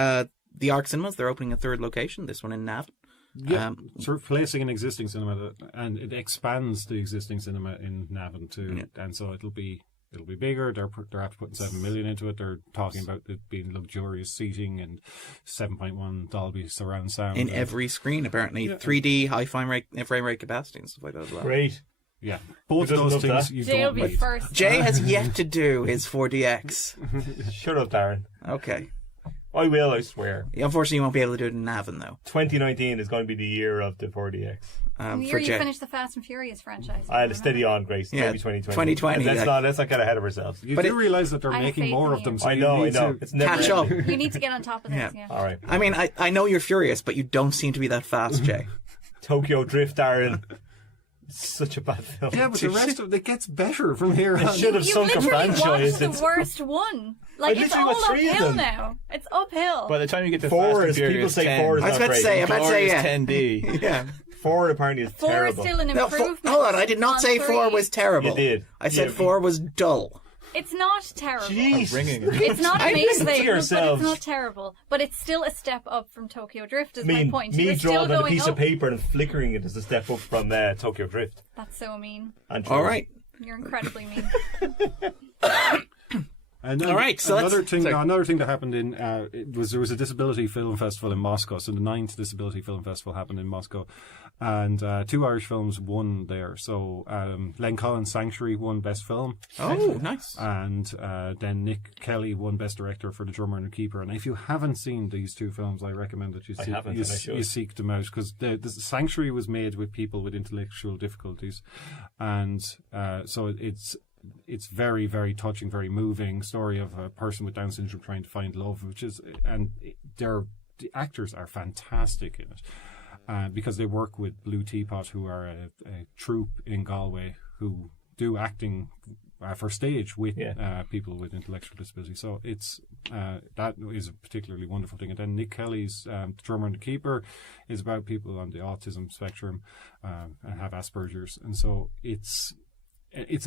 Arc Cinemas, they're opening a 3rd location, this one in Navan. Yeah, it's replacing an existing cinema, and it expands the existing cinema in Navan too, and so it'll be bigger. They're after putting 7 million into it. They're talking about it being luxurious seating and 7.1 Dolby surround sound in every screen, apparently 3D high frame rate capacity and stuff like that as well. Great. Yeah, both of Who those doesn't love things that? you Jay will don't be need. first. Jay has yet to do his 4DX. Shut up, Darren. Okay. I will, I swear. Unfortunately, you won't be able to do it in Navan, though. 2019 is going to be the year of the 4DX. The year for you Jay. finished the Fast and Furious franchise. I had a steady on, Grace. Yeah, Maybe 2020. 2020, Let's not get ahead of ourselves. You But do realise that they're I have making faith more in of them. you. So I know. to It's never Catch up. ending. You need to get on top of this, yeah. All right. I mean, I know you're furious, but you don't seem to be that fast, Jay. Tokyo Drift, Darren. Such a bad film. Yeah, but the rest of it gets better from here on. It should have You sunk a literally franchise. watched the worst one. Like, it's literally all watched 3 of uphill them. now. It's uphill. By the time you get to 4 Fast and is, people Furious say 10, 4 is I was not about to great. say, Glorious yeah. 10D. Yeah. 4 apparently is 4 terrible. is still an No, improvement. hold on, I did not on say 3. 4 was terrible. You did. I said You- 4 was dull. It's not terrible. Jeez. Ringing. It's not I amazing, listen to but yourselves. it's not terrible. But it's still a step up from Tokyo Drift, is Me my point. You're drawing still on a going piece up. of paper and flickering it is a step up from Tokyo Drift. That's so mean. And All right. You're incredibly mean. And then All right, so another let's- thing. sorry. Another thing that happened in there was a disability film festival in Moscow. So the 9th disability film festival happened in Moscow, and 2 Irish films won there. So Len Collins' Sanctuary won Best Film, Oh, nice. and then Nick Kelly won Best Director for The Drummer and the Keeper. And if you haven't seen these 2 films, I recommend that you I see, haven't, you, and I should. you seek them out, because the Sanctuary was made with people with intellectual difficulties, and so it's very, very touching, very moving story of a person with Down syndrome trying to find love, the actors are fantastic in it, because they work with Blue Teapot, who are a troupe in Galway who do acting for stage with people with intellectual disability. So it's that is a particularly wonderful thing. And then Nick Kelly's Drummer and the Keeper is about people on the autism spectrum and have Asperger's, and so it's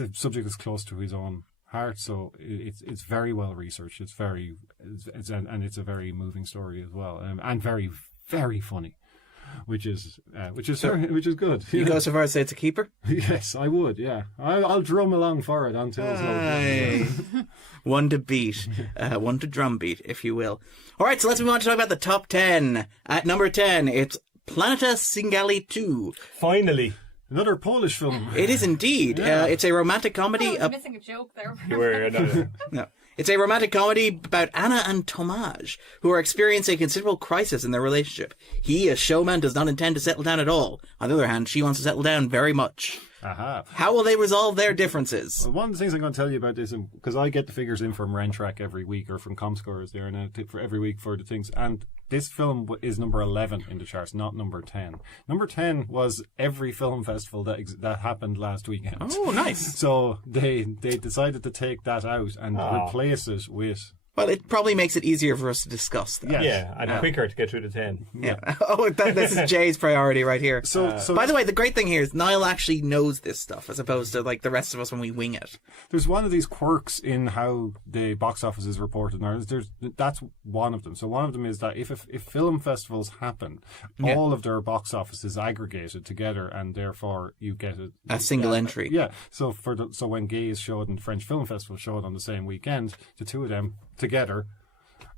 a subject that's close to his own heart. So it's very well researched. It's a very moving story as well, and very, very funny, which is good. You go so far as say it's a keeper? Yes, I would. Yeah, I'll drum along for it until it's over. One to beat, one to drum beat, if you will. All right, so let's move on to talk about the top 10. At number 10, it's Planeta Singali 2. Finally. Another Polish film. It is indeed. It's a romantic comedy. I was missing a joke there. You were, No. It's a romantic comedy about Anna and Tomasz, who are experiencing a considerable crisis in their relationship. He, a showman, does not intend to settle down at all. On the other hand, she wants to settle down very much. Aha. How will they resolve their differences? Well, one of the things I'm going to tell you about this, because I get the figures in from Rentrack every week, or from Comscore there now, for every week for the things, and this film is number 11 in the charts, not number 10. Number 10 was every film festival that happened last weekend. Oh, nice. So they decided to take that out and replace it with... Well, it probably makes it easier for us to discuss that. Yes. Yeah, and quicker to get through the 10. Yeah. Oh, this is Jay's priority right here. So By the way, the great thing here is Niall actually knows this stuff, as opposed to like the rest of us when we wing it. there's one of these quirks in how the box office is reported in Ireland. That's one of them. So one of them is that if film festivals happen, all of their box office is aggregated together, and therefore you get A single entry. Yeah. So so when Gaze showed and the French Film Festival showed on the same weekend, the two of them together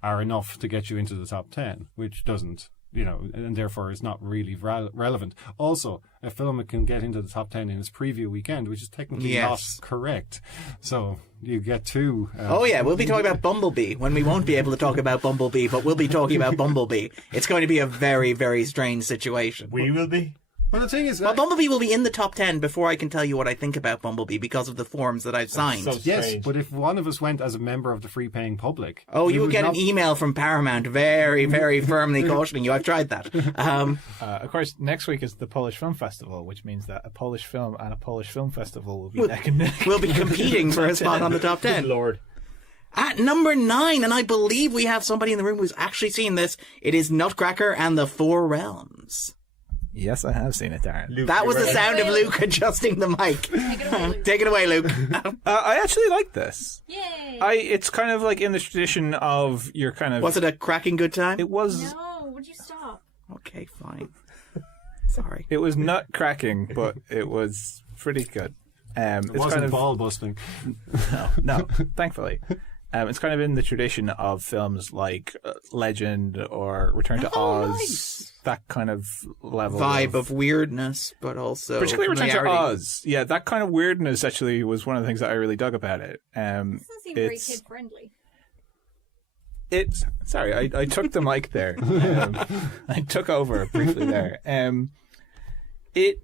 are enough to get you into the top 10, which doesn't, and therefore is not really relevant. Also, a film can get into the top 10 in its preview weekend, which is technically not correct. So you get two. Oh yeah, we'll be talking about Bumblebee when we won't be able to talk about Bumblebee, but we'll be talking about Bumblebee. It's going to be a very, very strange situation. We will be. Well, the thing is, Well, Bumblebee will be in the top 10 before I can tell you what I think about Bumblebee because of the forms that I've signed. So yes, strange. but if one of us went as a member of the free-paying public, Oh, we you would get not- an email from Paramount very, very firmly cautioning you. I've tried that. Of course, next week is the Polish Film Festival, which means that a Polish film and a Polish film festival will be neck and neck. We'll be competing for a spot on the top 10. Lord. At number 9, and I believe we have somebody in the room who's actually seen this, it is Nutcracker and the Four Realms. Yes, I have seen it, Darren. Luke, That was you're the right. sound of Luke adjusting the mic. Take it away, Luke. I actually like this. Yay! It's kind of like in the tradition of your kind of... Was it a cracking good time? It was... No, would you stop? Okay, fine. Sorry. It was nut cracking, but it was pretty good. It It's wasn't kind of... ball busting. No, thankfully. It's kind of in the tradition of films like Legend or Return to Oz. Nice. That kind of level Vibe of weirdness, but also particularly Return to familiarity. Oz. Yeah, that kind of weirdness actually was one of the things that I really dug about it. Doesn't seem very It's- kid friendly. It's sorry, I took the mic there. I took over briefly there. It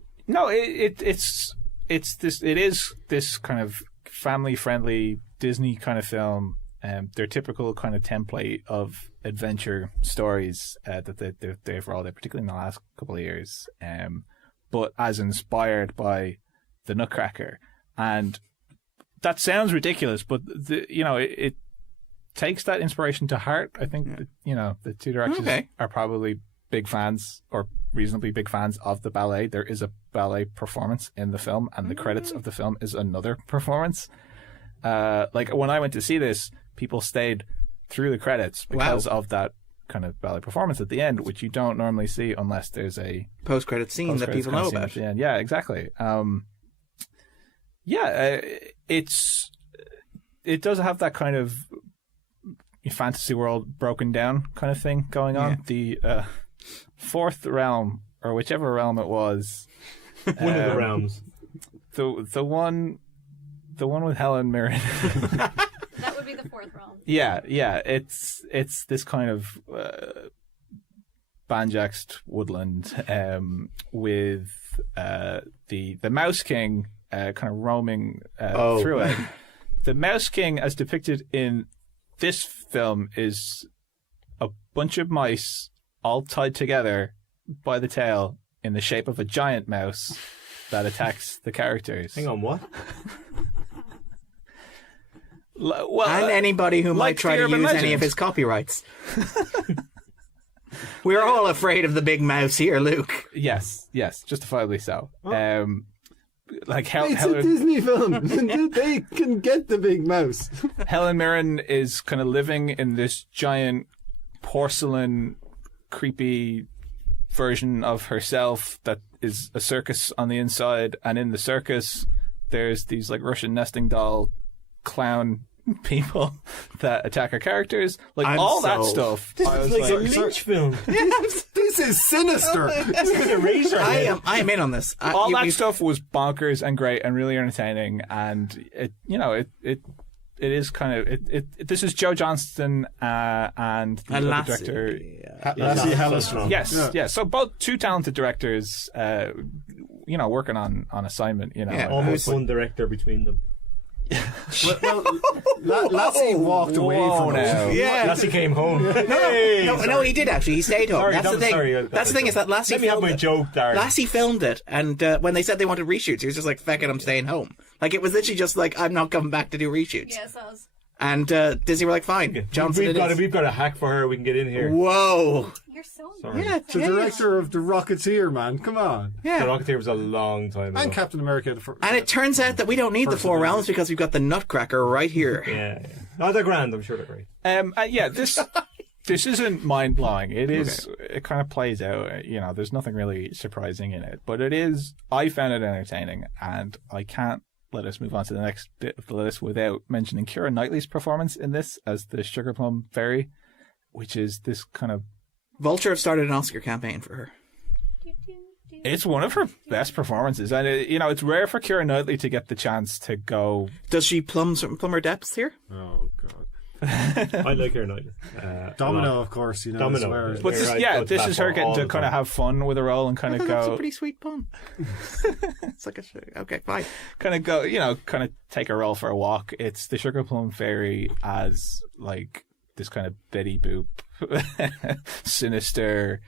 is this kind of family friendly Disney kind of film. Their typical kind of template of adventure stories that they've rolled out, particularly in the last couple of years. But as inspired by the Nutcracker, and that sounds ridiculous, but it takes that inspiration to heart. I think that, the two directors are probably big fans or reasonably big fans of the ballet. There is a ballet performance in the film, and the credits of the film is another performance. Like when I went to see this, people stayed through the credits because of that kind of ballet performance at the end, which you don't normally see unless there's a Post-credit scene that post-credits people kind know of scene about. at the end. Yeah, exactly. It does have that kind of fantasy world broken down kind of thing going on. Yeah. The fourth realm, or whichever realm it was, One of the realms. the one with Helen Mirren. That would be the fourth realm. Yeah. It's this kind of banjaxed woodland with the Mouse King kind of roaming through it. The Mouse King, as depicted in this film, is a bunch of mice all tied together by the tail in the shape of a giant mouse that attacks the characters. Hang on, what? And anybody who might like try the to urban use any legend. of his copyrights. We're all afraid of the big mouse here, Luke. Yes, justifiably so. Like It's a Disney film. They can get the big mouse. Helen Mirren is kind of living in this giant porcelain, creepy version of herself that is a circus on the inside, and in the circus there's these like Russian nesting doll clown people that attack her characters, like I'm all that so- stuff. This I is was like a Lynch film. This is sinister. This is a razor. I am in on this. all that stuff was bonkers and great and really entertaining, and it is kind of this is Joe Johnston and the other director. Lassie Halliston. Yes. So both two talented directors working on assignment, Yeah. Almost one director between them. Lassie walked away from now. us. Yeah. Lassie came home. No, he did actually. He stayed home. Sorry, That's the thing. That's the thing is that Lassie Let me have filmed my it. joke, Darren. Lassie filmed it, and when they said they wanted reshoots, he was just like, "Feck it, I'm staying home." Like it was literally just like, "I'm not coming back to do reshoots." Yes, I was. And Disney were like, "Fine, Johnson." We've got a hack for her. We can get in here. Whoa. You're so Sorry. Yeah, The director of The Rocketeer, man. Come on. The yeah. Rocketeer was a long time ago. And Captain America. And it turns out that we don't need the 4 realms because we've got the Nutcracker right here. Yeah. No, they're grand. I'm sure they're great. This isn't mind blowing. It is. Okay. It kind of plays out. There's nothing really surprising in it, but it is. I found it entertaining, and I can't let us move on to the next bit of the list without mentioning Keira Knightley's performance in this as the Sugar Plum Fairy, which is this kind of. Vulture have started an Oscar campaign for her. It's one of her best performances, and it's rare for Keira Knightley to get the chance to go. Does she plumb her depths here? Oh, God. I like her Knightley. Domino, of course. Domino. But this is her getting to kind of have fun with her role and kind of go. That's a pretty sweet pun. It's like okay, fine. Kind of go, kind of take her role for a walk. It's the Sugar Plum Fairy as like this kind of Betty Boop, sinister,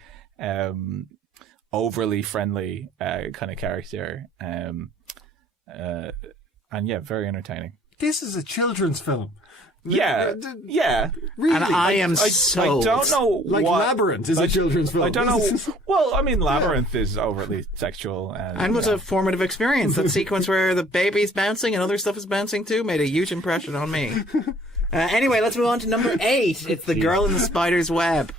overly friendly kind of character, and very entertaining. This is a children's film. Yeah. Really? And I am so. I don't know. Like Labyrinth is a children's film. I don't know. Well, I mean, Labyrinth is overtly sexual. And was a formative experience. That sequence where the baby's bouncing and other stuff is bouncing too made a huge impression on me. Anyway, let's move on to number 8. It's The Girl in the Spider's Web.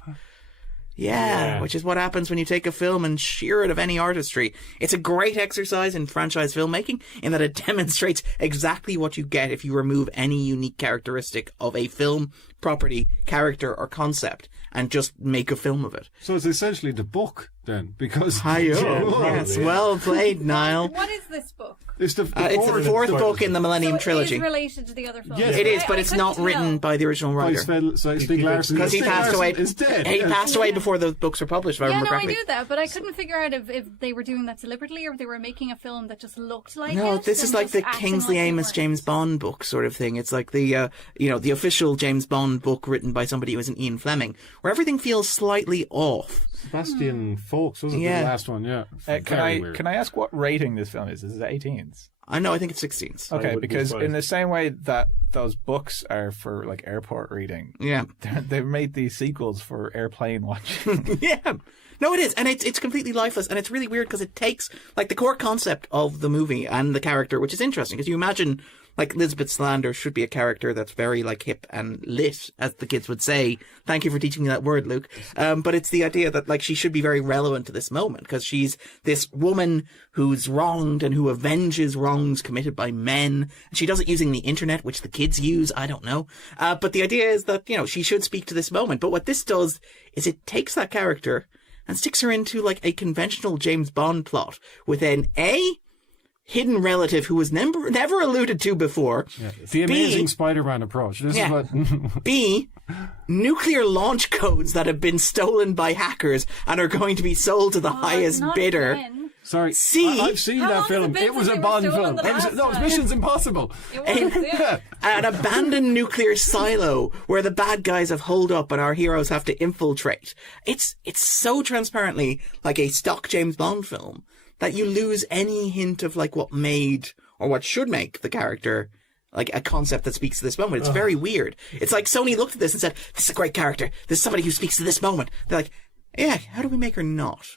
Yeah, which is what happens when you take a film and shear it of any artistry. It's a great exercise in franchise filmmaking in that it demonstrates exactly what you get if you remove any unique characteristic of a film, property, character, or concept and just make a film of it. So it's essentially the book then, because... Yes, well played, Niall. What is this book? It's the fourth book in the Millennium Trilogy. It is related to the other films. Yes. It is, but it's not written by the original writer. Stieg Larsson. Because he passed away. Is dead. He passed away before the books were published, if I remember correctly. I knew that, but I couldn't figure out if they were doing that deliberately or if they were making a film that just looked like it. No, this is like the Kingsley Amis James Bond book sort of thing. It's like the the official James Bond book written by somebody who isn't Ian Fleming, where everything feels slightly off. Sebastian Faulks was the last one, yeah. Can I ask what rating this film is? Is it 18s? I know, I think it's 16s. Okay, because in the same way that those books are for like airport reading, they've made these sequels for airplane watching. Yeah. No, it is, and it's completely lifeless, and it's really weird because it takes like the core concept of the movie and the character, which is interesting because you imagine like Lisbeth Salander should be a character that's very like hip and lit, as the kids would say. Thank you for teaching me that word, Luke. But it's the idea that like she should be very relevant to this moment because she's this woman who's wronged and who avenges wrongs committed by men. She does it using the internet, which the kids use. I don't know. But the idea is that, she should speak to this moment. But what this does is it takes that character and sticks her into like a conventional James Bond plot with an hidden relative who was never alluded to before. Yeah. The Amazing Spider-Man approach. This is what... B, nuclear launch codes that have been stolen by hackers and are going to be sold to the highest bidder. Again. Sorry, C, I've seen that film. It was a Bond film. It was Mission's Impossible. It was, yeah. An abandoned nuclear silo where the bad guys have holed up and our heroes have to infiltrate. It's so transparently like a stock James Bond film that you lose any hint of like what made or what should make the character like a concept that speaks to this moment. It's very weird. It's like Sony looked at this and said, this is a great character. This is somebody who speaks to this moment. They're like, yeah, how do we make her not?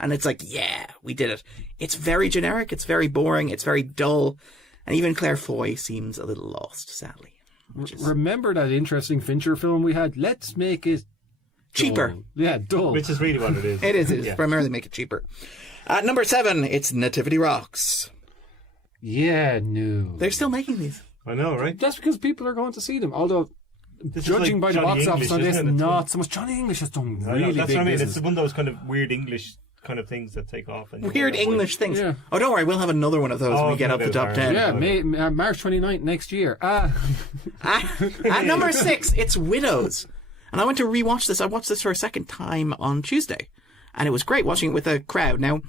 And it's like, yeah, we did it. It's very generic. It's very boring. It's very dull. And even Claire Foy seems a little lost, sadly. Remember that interesting Fincher film we had? Let's make it cheaper. Dull. Yeah, dull. Which is really what it is. It is. Primarily make it cheaper. Number 7, it's Nativity Rocks. Yeah, no. They're still making these. I know, right? That's because people are going to see them. Although, judging by the Johnny box office on English, this, isn't it? not so much. Johnny English has done really that's big what I mean. business. It's one of those kind of weird English kind of things that take off. And Weird English things. Yeah. Oh, don't worry. We'll have another one of those when we get up the top 10. Yeah, March 29th next year. At number 6, it's Widows. And I went to rewatch this. I watched this for a second time on Tuesday. And it was great watching it with a crowd. Now,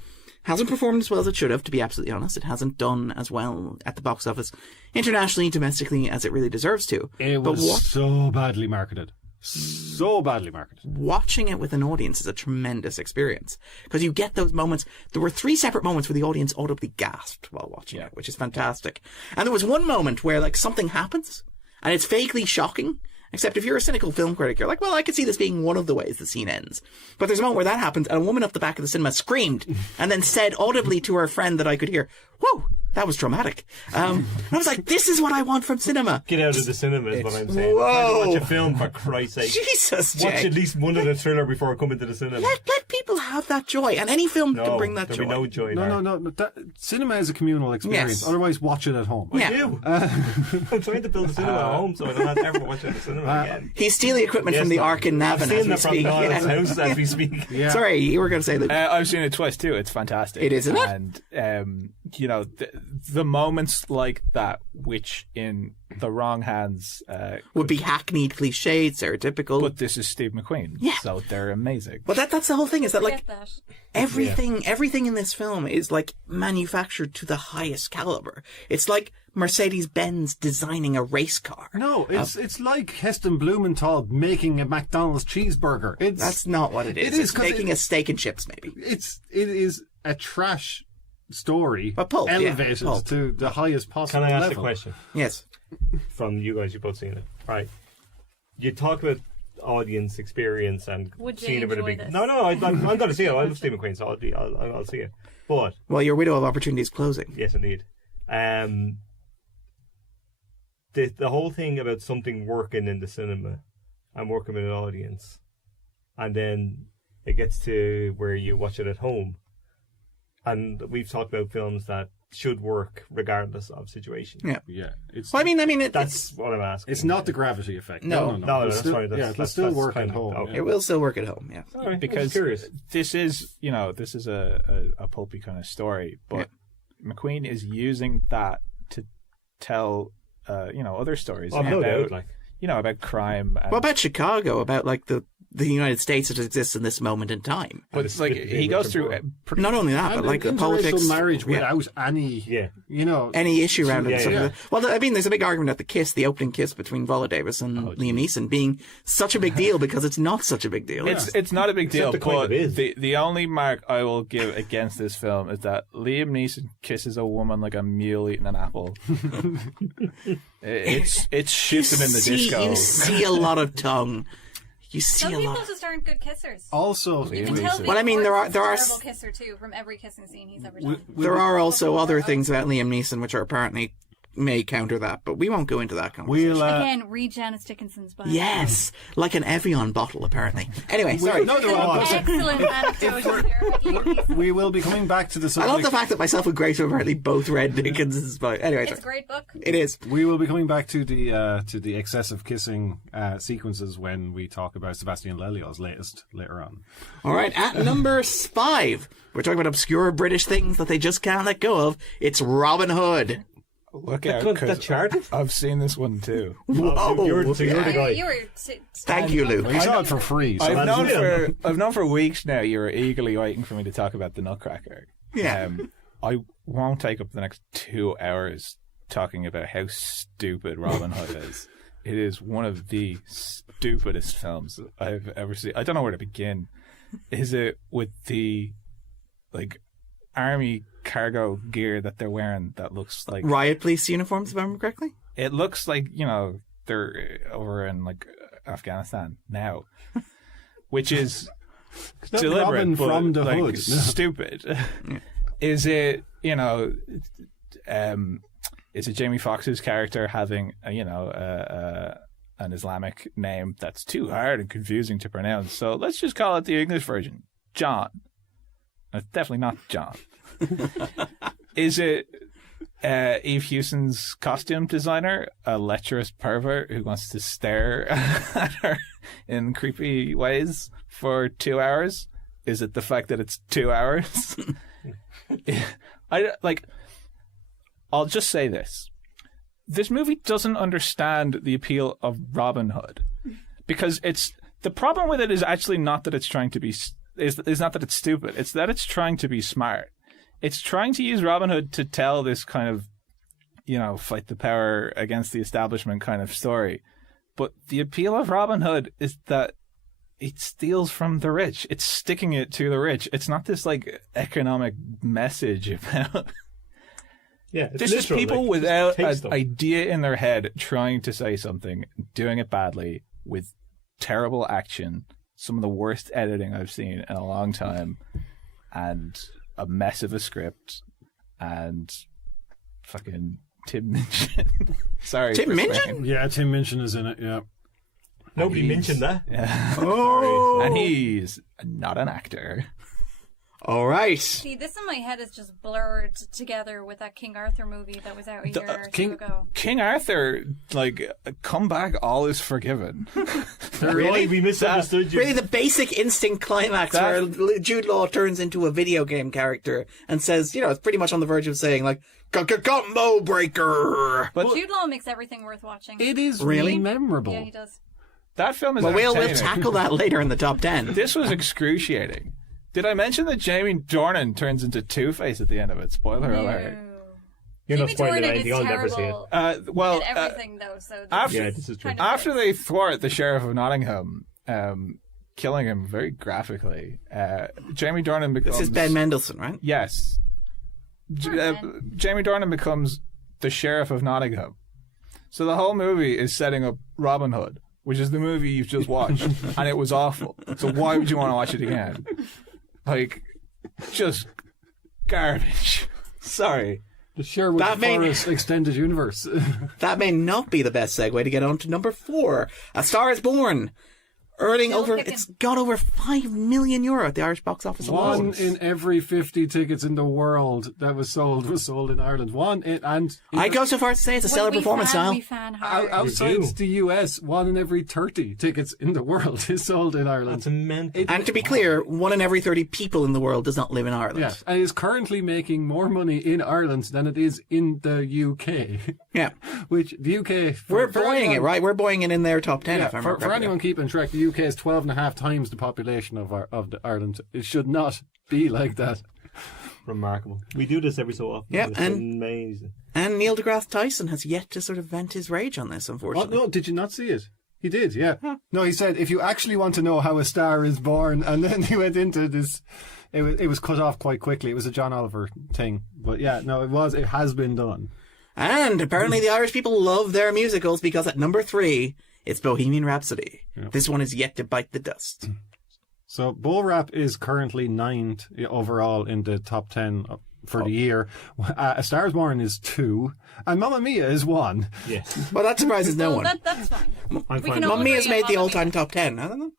Hasn't performed as well as it should have, to be absolutely honest. It hasn't done as well at the box office, internationally, domestically, as it really deserves to. It was so badly marketed. So badly marketed. Watching it with an audience is a tremendous experience, because you get those moments. There were 3 separate moments where the audience audibly gasped while watching it, which is fantastic. And there was one moment where like something happens and it's vaguely shocking. Except if you're a cynical film critic, you're like, well, I could see this being one of the ways the scene ends. But there's a moment where that happens, and a woman up the back of the cinema screamed and then said audibly to her friend that I could hear, whoa, that was traumatic. I was like, this is what I want from cinema. Get out of the cinema is what I'm saying. Whoa. Try to watch a film, for Christ's sake. Jesus, Jay. Watch at least one of the thriller before coming to the cinema. Let people have that joy, and any film can bring that there'll joy. be no joy there. No. Cinema is a communal experience. Yes. Otherwise, watch it at home. Yeah. You. I'm trying to build a cinema at home, so I don't have to ever watch it at the cinema again. He's stealing equipment from the Ark in Navan I've seen as that we from speak. Niall's Yeah. house as we speak. Yeah. Sorry, you were going to say that. I've seen it twice too. It's fantastic. It is, isn't it? And you know, the moments like that, which in the wrong hands Would be hackneyed, cliched, stereotypical. but this is Steve McQueen, Yeah. so they're amazing. But that's the whole thing, is that like Get that. everything in this film is like manufactured to the highest caliber. It's like Mercedes-Benz designing a race car. No, it's like Heston Blumenthal making a McDonald's cheeseburger. That's not what it is. It is, It's 'cause making a steak and chips, maybe. it is a trash story A pulp, yeah, elevated pulp. to the highest possible Can I ask level. a question Yes. from you guys? You've both seen it. Right. You talk about audience experience and Would you seeing it with a enjoy big... this? No, I'm going to see it. I love Steve McQueen, so I'll see it. But, Well, your window of opportunity is closing. yes, indeed. The whole thing about something working in the cinema and working with an audience, and then it gets to where you watch it at home. And we've talked about films that should work regardless of situation. Yeah. Yeah, it's Well, I mean, That's what I'm asking. it's not the gravity effect. No. No, It'll that's still, right. yeah, it'll still work at home. okay. it will still work at home. Yeah. All right, Because I'm curious. this is a pulpy kind of story, but McQueen is using that to tell other stories Oh, no about doubt, about crime. And, What about Chicago? About like the United States that exists in this moment in time? but it's like with he the goes rich through and pretty Not only that, And but like the interracial politics, marriage yeah. without any, Yeah. any issue around it. Yeah, and stuff yeah. like that. Well, I mean, there's a big argument at the opening kiss between Viola Davis and Liam Neeson being such a big deal because it's not such a big deal. It's not a big deal, the kind but of is. the only mark I will give against this film is that Liam Neeson kisses a woman like a mule eating an apple. it's shifting in the disco. You see a lot of tongue. You see Some a people lot. just aren't good kissers. Also, You can tell Well, I mean, there are a terrible kisser too from every kissing scene he's ever done. There are also other things about Liam Neeson which are apparently may counter that, but we won't go into that conversation. we'll Again, read Janice Dickinson's bio. Yes, like an Evian bottle, apparently. Anyway, sorry. no, no, Excellent anecdote here. about Liam Neeson. we will be coming back to the I subject. love the fact that myself and Grace have apparently both read Dickens's bio. Anyway, It's a sorry. great book. It is. We will be coming back to the excessive kissing sequences when we talk about Sebastian Lelio's latest later on. All right, at number 5, we're talking about obscure British things that they just can't let go of. It's Robin Hood. Look out, That 'cause charted? I've seen this one too. Whoa. You're the guy. You were Thank you, Lou. We saw it for free. So I've known for weeks now. You're eagerly waiting for me to talk about the Nutcracker. Yeah. I won't take up the next 2 hours talking about how stupid Robin Hood is. It is one of the stupidest films I've ever seen. I don't know where to begin. Is it with the army cargo gear that they're wearing that looks like Riot police uniforms, if I remember correctly? it looks like they're over in Afghanistan now, which is not deliberate Robin but from the Hood. stupid. Is it is it Jamie Foxx's character having an Islamic name that's too hard and confusing to pronounce? So let's just call it the English version, John. It's definitely not John. Is it Eve Hewson's costume designer, a lecherous pervert who wants to stare at her in creepy ways for 2 hours? Is it the fact that it's 2 hours? I'll just say this. This movie doesn't understand the appeal of Robin Hood, because the problem with it is actually not that it's trying to be is not that it's stupid. It's that it's trying to be smart. it's trying to use Robin Hood to tell this kind of, fight the power against the establishment kind of story. But the appeal of Robin Hood is that it steals from the rich. It's sticking it to the rich. It's not this like economic message about. Yeah, it's There's just literal, people like, without just take an stuff. idea in their head trying to say something, doing it badly with terrible action, some of the worst editing I've seen in a long time, and a mess of a script, and fucking Tim Minchin. Sorry, Tim for Minchin? swearing. Yeah, Tim Minchin is in it. Yeah. Nobody mentioned that. Yeah. Oh, And he's not an actor. all right. See, this in my head is just blurred together with that King Arthur movie that was out a year or King- two ago. King Arthur, like, come back, all is forgiven. Really? We misunderstood you. Really, the basic instinct climax where Jude Law turns into a video game character and says, it's pretty much on the verge of saying, like, combo breaker. But Jude Law makes everything worth watching. It is Really? really memorable. Yeah, he does. that film is Well, we'll entertaining. tackle that later in the top 10. This was excruciating. Did I mention that Jamie Dornan turns into Two-Face at the end of it? Spoiler alert. You're not Jamie spoiling Dornan anything. is I'll never see it. terrible Well, at everything, though. So after- Yeah, this is true. kind of after fits. they thwart the Sheriff of Nottingham, killing him very graphically, Jamie Dornan becomes... This is Ben Mendelsohn, right? Yes. Jamie Dornan becomes the Sheriff of Nottingham. So the whole movie is setting up Robin Hood, which is the movie you've just watched, and it was awful. So why would you want to watch it again? Like, just garbage. Sorry. The Sherwood That may- Forest Extended Universe. That may not be the best segue to get on to number 4. A Star is Born. Earning Still over, kicking. it's got over €5 million at the Irish box office alone. One in every 50 tickets in the world that was sold in Ireland. I go so far as to say it's a stellar performance, Niall. We fan hard. Outside do. the US, 1 in every 30 tickets in the world is sold in Ireland. That's mental. And to be clear, 1 in every 30 people in the world does not live in Ireland. Yeah, and is currently making more money in Ireland than it is in the UK. Yeah. Which the UK... We're buoying it, right? We're buoying it in their top 10, Yeah, if I for remember correctly. anyone keeping track, the UK is 12.5 times the population of Ireland. It should not be like that. Remarkable. We do this every so often. Yeah, It's and- amazing. And Neil deGrasse Tyson has yet to sort of vent his rage on this, Oh, unfortunately. no, did you not see it? He did, yeah. No, he said, if you actually want to know how a star is born, and then he went into this, it was cut off quite quickly. It was a John Oliver thing. But yeah, no, it has been done. And apparently the Irish people love their musicals because at number 3, it's Bohemian Rhapsody. Yeah. This one is yet to bite the dust. So Bo Rap is currently 9th overall in the top 10 for the year. A Star is Born is 2, and Mamma Mia is 1. Yes. Well, that surprises no Well, one. that's fine. I'm We fine. can all Mamma Mia's agree made on the Mamma all-time Mia. top 10, hasn't it?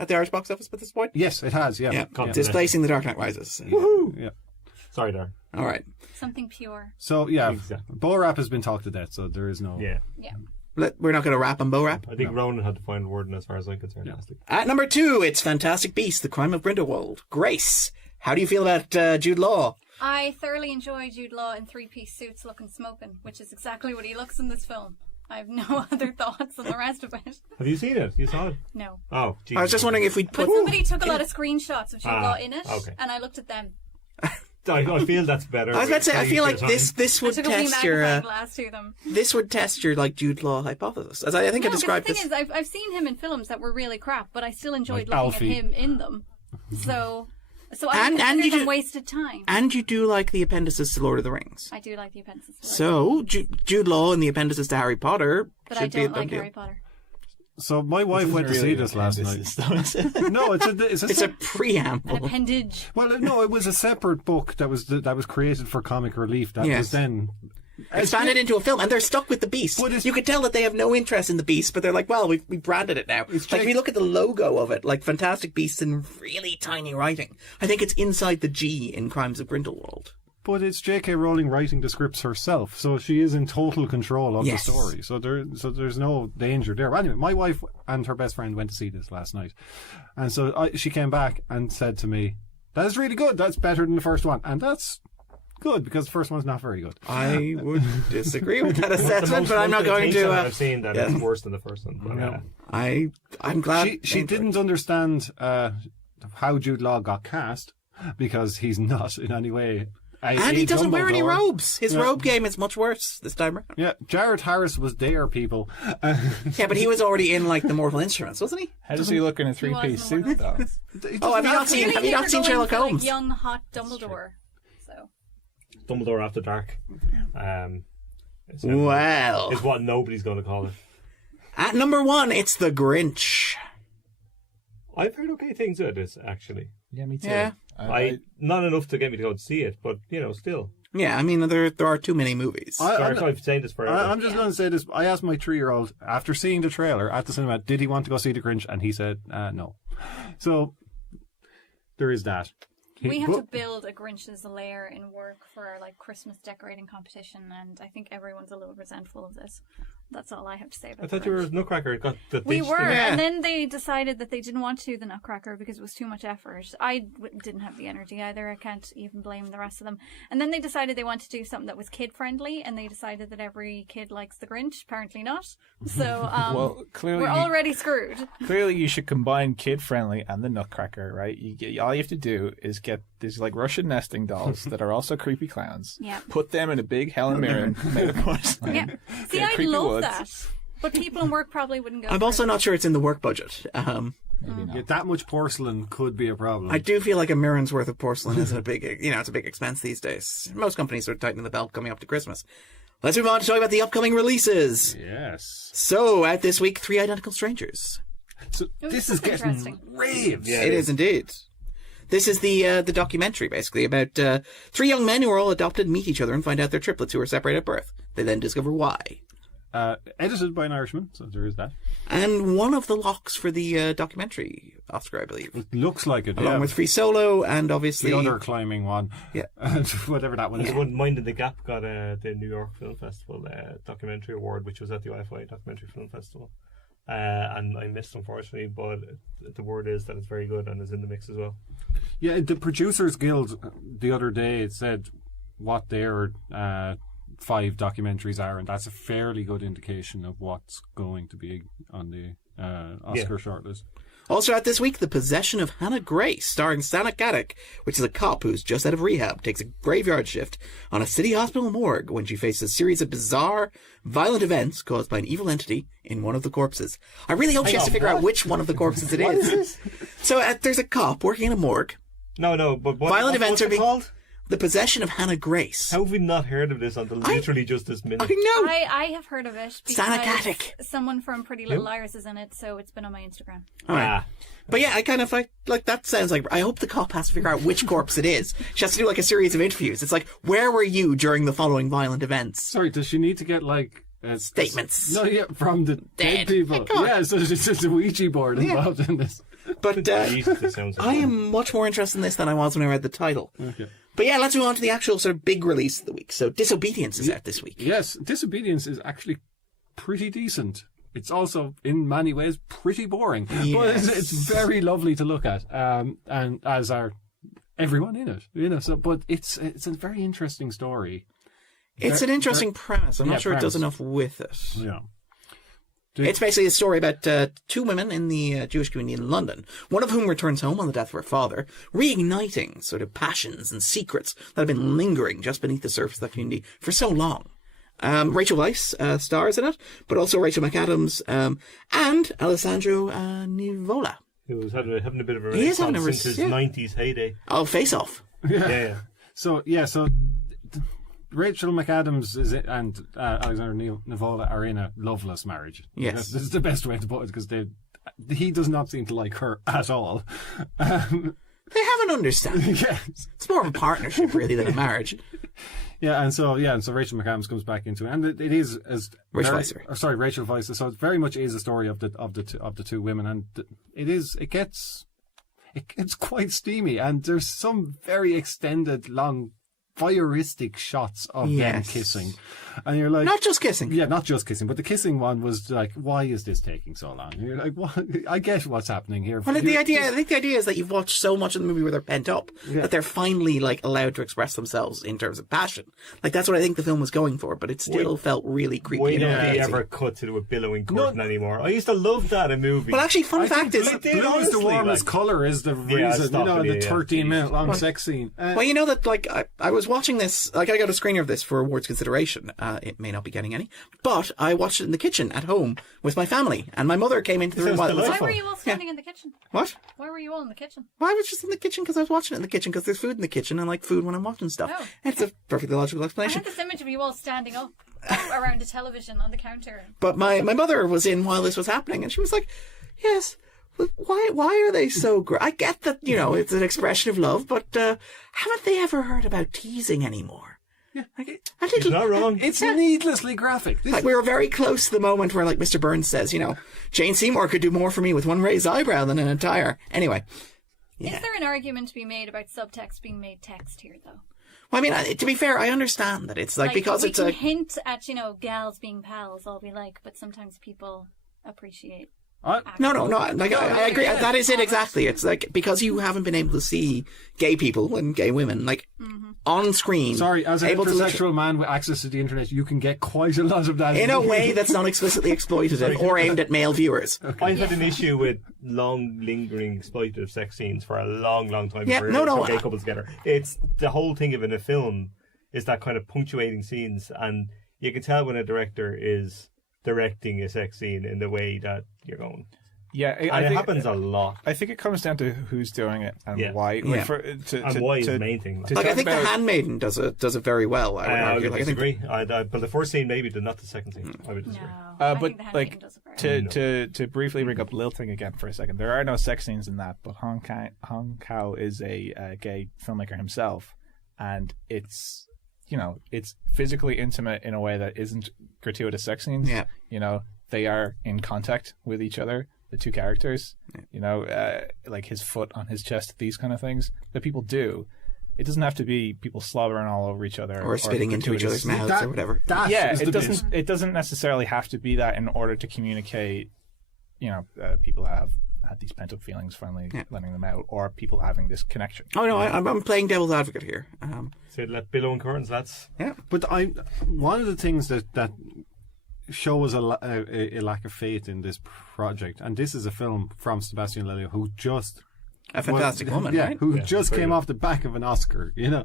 At the Irish box office at this point? Yes, it has, yeah. Yeah, Yeah. displacing The Dark Knight Rises. Yeah. Sorry, there. All right. Something pure. So, yeah, Exactly. Bo Rap has been talked to death, so there is no... Yeah. Yeah. We're not going to rap on Bo Rap. I think Ronan had to find a word in as far as I'm concerned. Yeah. Last week. At number 2, it's Fantastic Beasts, The Crime of Grindelwald. Grace, how do you feel about Jude Law? I thoroughly enjoy Jude Law in 3-piece suits looking smoking, which is exactly what he looks in this film. I have no other thoughts on the rest of it. Have you seen it? You saw it? No. Oh, geez. I was just wondering if we'd But put... somebody took a lot of screenshots of Jude Ah, Law in it, okay. and I looked at them. I feel that's better. I was about to say, I feel like this I would took a wee test your... magnifying glass to them. This would test your Jude Law hypothesis. As I think I No, 'cause described the this. thing is, I've seen him in films that were really crap, but I still enjoyed Like looking Alfie. at him in them. So I And consider you them do- wasted time. And you do like the appendices to Lord of the Rings. I do like the appendices. So, Jude Law and the appendices to Harry Potter but I should be a don't done like deal. Harry Potter. So my wife went to see this last night. No, it's It's a An preamble. appendage. Well, no, it was a separate book that was created for Comic Relief. That Yes. was then Expanded into a film, and they're stuck with the Beast. But it's- You could tell that they have no interest in the Beast, but they're like, well, we branded it now. Like, if you look at the logo of it, like Fantastic Beasts in really tiny writing. I think it's inside the G in Crimes of Grindelwald. But it's J.K. Rowling writing the scripts herself, so she is in total control of Yes. the story. So there's no danger there. Anyway, my wife and her best friend went to see this last night, and so she came back and said to me, "That is really good. That's better than the first one," and that's good because the first one's not very good. I would disagree with that The assessment, most but I'm not going thing to. I've seen that yeah. is worse than the first one. But, Yeah. I'm glad She didn't understand how Jude Law got cast because he's not in any way And he doesn't wear any Dumbledore. robes. His robe game is much worse this time around. Yeah, Jared Harris was there, people. Yeah, but he was already in like the Mortal Instruments, wasn't he? How does he look in a three-piece suit, though? Oh, have you not seen? Have you not seen Sherlock Like Holmes? young hot Dumbledore. So Dumbledore After Dark. Is Well, what nobody's going to call it. at number 1, it's The Grinch. I've heard okay things about this, actually. Yeah, me too. Yeah. I not enough to get me to go and see it, but still. Yeah, I mean there are too many movies. Sorry if I've saying this forever. I'm just going to say this. I asked my 3-year-old after seeing the trailer at the cinema, did he want to go see The Grinch? And he said no. So there is that. we have to build a Grinch's lair in work for our like Christmas decorating competition, and I think everyone's a little resentful of this. That's all I have to say about I thought the you were Grinch. Nutcracker. Got the We ditch were, thing. Yeah. and then they decided that they didn't want to do the Nutcracker because it was too much effort. I didn't have the energy either. I can't even blame the rest of them. And then they decided they wanted to do something that was kid-friendly, and they decided that every kid likes the Grinch. Apparently not. So Well, clearly, we're already screwed. clearly you should combine kid-friendly and the Nutcracker, right? All you have to do is get these like Russian nesting dolls that are also creepy clowns. Yeah. Put them in a big Helen Mirren made of porcelain. Yeah. See, Get I'd creepy love woods. that. But people in work probably wouldn't go I'm for also it. not sure it's in the work budget. Maybe not. Yeah, that much porcelain could be a problem. I do feel like a mirren's worth of porcelain isn't a big, it's a big expense these days. Most companies are tightening the belt coming up to Christmas. Let's move on to talk about the upcoming releases. Yes. So, out this week, 3 Identical Strangers. So was this is getting interesting. raves. Yeah. It is indeed. This is the documentary, basically, about 3 young men who are all adopted, meet each other, and find out they're triplets who are separated at birth. They then discover why. Edited by an Irishman, so there is that. And one of the locks for the documentary Oscar, I believe. It looks like it. Along yeah. with Free Solo and obviously... the other climbing one. Yeah. And whatever that one is. The one Mind in the Gap got the New York Film Festival documentary award, which was at the IFI Documentary Film Festival. And I missed, unfortunately, but the word is that it's very good and is in the mix as well. Yeah, the Producers Guild the other day said what their 5 documentaries are, and that's a fairly good indication of what's going to be on the Oscar shortlist. Also out this week, The Possession of Hannah Grace, starring Sana Gaddick, which is a cop who's just out of rehab, takes a graveyard shift on a city hospital morgue when she faces a series of bizarre, violent events caused by an evil entity in one of the corpses. I really hope she has to figure out which one of the corpses it is. So there's a cop working in a morgue. No, but Violent events what's are it being... called? The Possession of Hannah Grace. How have we not heard of this until literally just this minute? I know. I have heard of it Sana because Gaddick. someone from Pretty Little Liars is in it, so it's been on my Instagram. Alright. But yeah, I kind of like that sounds like, I hope the cop has to figure out which corpse it is. She has to do like a series of interviews. It's like, where were you during the following violent events? Sorry, does she need to get like Statements. No, yeah, from the dead people. Come on. Yeah, so there's just a Ouija board involved in this. But Jesus, it sounds like I am much more interested in this than I was when I read the title. Okay. But yeah, let's move on to the actual sort of big release of the week. So Disobedience is out this week. Yes, Disobedience is actually pretty decent. It's also, in many ways, pretty boring. But it's very lovely to look at. And as are everyone in it. So, but it's a very interesting story. It's an interesting premise. I'm not sure it does premise. enough with it. Yeah. It's basically a story about 2 women in the Jewish community in London, one of whom returns home on the death of her father, reigniting sort of passions and secrets that have been lingering just beneath the surface of that community for so long. Rachel Weisz stars in it, but also Rachel McAdams and Alessandro Nivola. He was having a bit of a He is having renaissance a since his 90s heyday. Oh, Face Off. Yeah. So Rachel McAdams and Alexander Nivola are in a loveless marriage. Yes. This is the best way to put it, because he does not seem to like her at all. They have an understanding. Yes. It's more of a partnership, really, than a marriage. And so Rachel McAdams comes back into it, and it is as Rachel Weisz. So it very much is a story of the two women, and it gets quite steamy, and there's some very extended, long, voyeuristic shots of them kissing, and you're like, Not just kissing. yeah, not just kissing, but the kissing one was like, why is this taking so long? And you're like, what? I get what's happening here. Well, I think the idea is that you've watched so much of the movie where they're pent up that they're finally like allowed to express themselves in terms of passion. Like that's what I think the film was going for, but it still felt really creepy. Why and don't they uneasy. ever cut to a billowing curtain anymore? I used to love that in movies. Well, actually, fun fact is, they did, Blue is the honestly, warmest like- colour is the Yeah, reason, stop it, the yeah, 13-minute long sex scene. well, you know that like I was was watching this, like I got a screener of this for awards consideration. It may not be getting any, but I watched it in the kitchen at home with my family, and my mother came into the room while it was Why on. were you all standing in the kitchen? What? Why were you all in the kitchen? Well, I was just in the kitchen because I was watching it in the kitchen because there's food in the kitchen and I like food when I'm watching stuff. Oh. It's a perfectly logical I explanation. had this image of you all standing up around a television on the counter. But my mother was in while this was happening, and she was like, "Yes, but why are they so great? I get that, you know, it's an expression of love, but haven't they ever heard about teasing anymore?" Yeah. A little, You're not wrong. It's needlessly graphic. like we were very close to the moment where, like Mr. Burns says, you know, Jane Seymour could do more for me with one raised eyebrow than an entire. Anyway, yeah. Is there an argument to be made about subtext being made text here, though? Well, I mean, to be fair, I understand that it's like because we it's can a. hint at, you know, gals being pals all we like, but sometimes people appreciate. No. Like I agree. yeah. That is it exactly. It's like because you haven't been able to see gay people and gay women like on screen. Sorry, as an able to heterosexual man with access to the internet, you can get quite a lot of that in a way that's not explicitly exploitative or aimed at male viewers. I've had an issue with long, lingering, exploitative sex scenes for a long, long time. Yeah, for gay couples together. It's the whole thing of in a film is that kind of punctuating scenes, and you can tell when a director is directing a sex scene in the way that you're going. Yeah, And it happens a lot. I think it comes down to who's doing it and Yeah. why. Yeah. And why is the main thing. to Like I talk think about- The Handmaiden does it very well. I would I argue. would Like, I think disagree. But the first scene maybe, not the second scene. I would disagree. No, I but think the Handmaiden like does it very well. to briefly bring up Lilting again for a second, there are no sex scenes in that, but Hong Kao is a gay filmmaker himself, and it's, you know, it's physically intimate in a way that isn't gratuitous sex scenes. Yeah. You know, they are in contact with each other, the two characters. You know, like his foot on his chest, these kind of things that people do. It doesn't have to be people slobbering all over each other or spitting into each other's gratuitous- mouths or whatever. That Yeah, is it the doesn't. bit. It doesn't necessarily have to be that in order to communicate. You know, people have had these pent up feelings finally letting them out, or people having this connection. Oh no, I'm playing devil's advocate here. So let billow and curtains, lads. Yeah. But one of the things that shows a lack of faith in this project, and this is a film from Sebastian Lelio, who just A fantastic woman, yeah, right? who Yeah, just very came good. off the back of an Oscar, you know,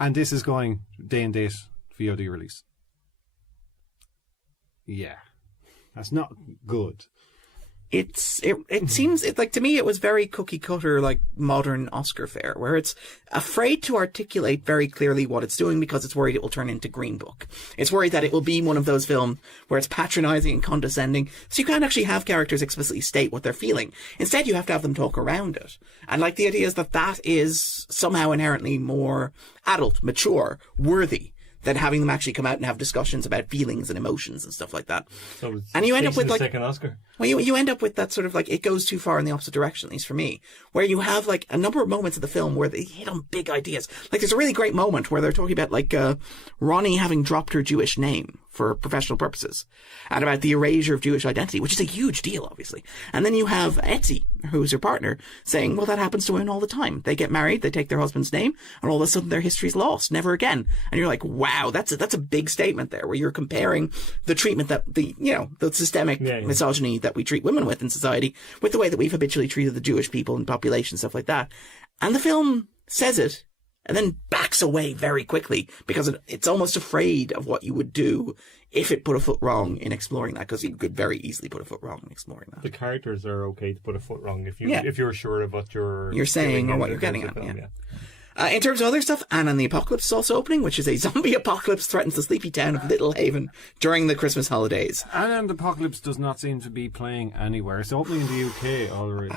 and this is going day and date VOD release. Yeah, that's not good. It seems like to me it was very cookie cutter, like modern Oscar fare, where it's afraid to articulate very clearly what it's doing because it's worried it will turn into Green Book. It's worried that it will be one of those films where it's patronizing and condescending, so you can't actually have characters explicitly state what they're feeling. Instead, you have to have them talk around it. And like the idea is that is somehow inherently more adult, mature, worthy than having them actually come out and have discussions about feelings and emotions and stuff like that. So it's And you end up chasing with, the like- second Oscar. Well, you end up with that sort of like, it goes too far in the opposite direction, at least for me, where you have like a number of moments of the film where they hit on big ideas. Like there's a really great moment where they're talking about like Ronnie having dropped her Jewish name for professional purposes and about the erasure of Jewish identity, which is a huge deal, obviously. And then you have Etsy, who's her partner, saying, well, that happens to women all the time. They get married, they take their husband's name, and all of a sudden their history's lost, never again. And you're like, wow, that's a big statement there, where you're comparing the treatment that the systemic misogyny that we treat women with in society with the way that we've habitually treated the Jewish people and population, stuff like that. And the film says it and then backs away very quickly because it's almost afraid of what you would do if it put a foot wrong in exploring that, because you could very easily put a foot wrong in exploring that. The characters are okay to put a foot wrong if Yeah. you're sure of what you're saying doing or in what the you're getting terms of at, film, In terms of other stuff, Anne and the Apocalypse is also opening, which is a zombie apocalypse threatens the sleepy town of Little Haven during the Christmas holidays. And Apocalypse does not seem to be playing anywhere. It's opening in the UK already.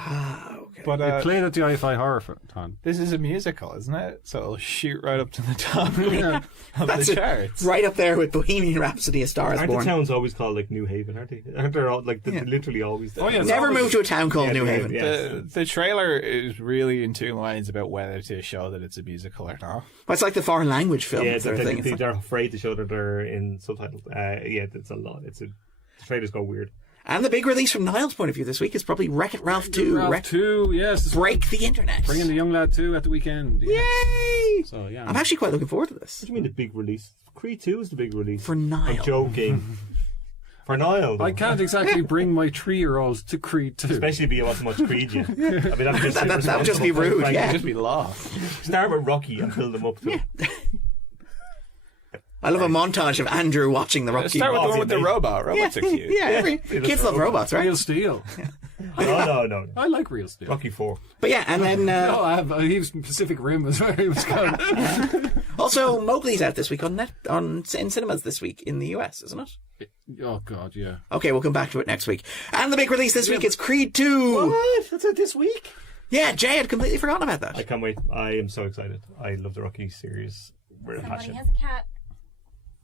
But It played at the IFI Horror-Con. this is a musical, isn't it? So it'll shoot right up to the top Yeah. of That's the it. charts. Right up there with Bohemian Rhapsody, A Star is Aren't the Born. towns always called like New Haven, aren't they? Aren't they all like literally always? Oh, yeah, it's Never always- moved to a town called Yeah, New New Haven. Haven, yeah. The trailer is really in two lines about whether to show that it's a musical or not. Well, it's like the foreign language film Yeah, sort of thing. It's like- they're afraid to show that they're in subtitles. It's a lot. The trailers go weird. And the big release from Niall's point of view this week is probably Wreck-It Ralph 2. Ralph 2, yes. Break the internet. Bringing the young lad 2 at the weekend. Yes. Yay! So, yeah. I'm actually quite looking forward to this. What do you mean the big release? Creed 2 is the big release. For Niall. I'm joking. For Niall, though. I can't exactly bring my 3-year-old to Creed 2. Especially if you want so much Creed, yeah. I mean, that would just be rude, yeah. Just be lost. Start with Rocky and build them up to I love a montage of Andrew watching the Rocky. Start with the one with the robot. Robots are cute. Yeah, kids love robots, right? Real Steel. No. I like Real Steel. Rocky 4. But yeah, and then he was Pacific Rim as where he was going. also Mowgli's out this week in cinemas this week in the US, isn't it? Oh God, yeah. Okay, we'll come back to it next week. And the big release this week is Creed 2. What? That's it this week? Yeah, Jay had completely forgotten about that. I can't wait. I am so excited. I love the Rocky series. We're Somebody passionate. has a cat.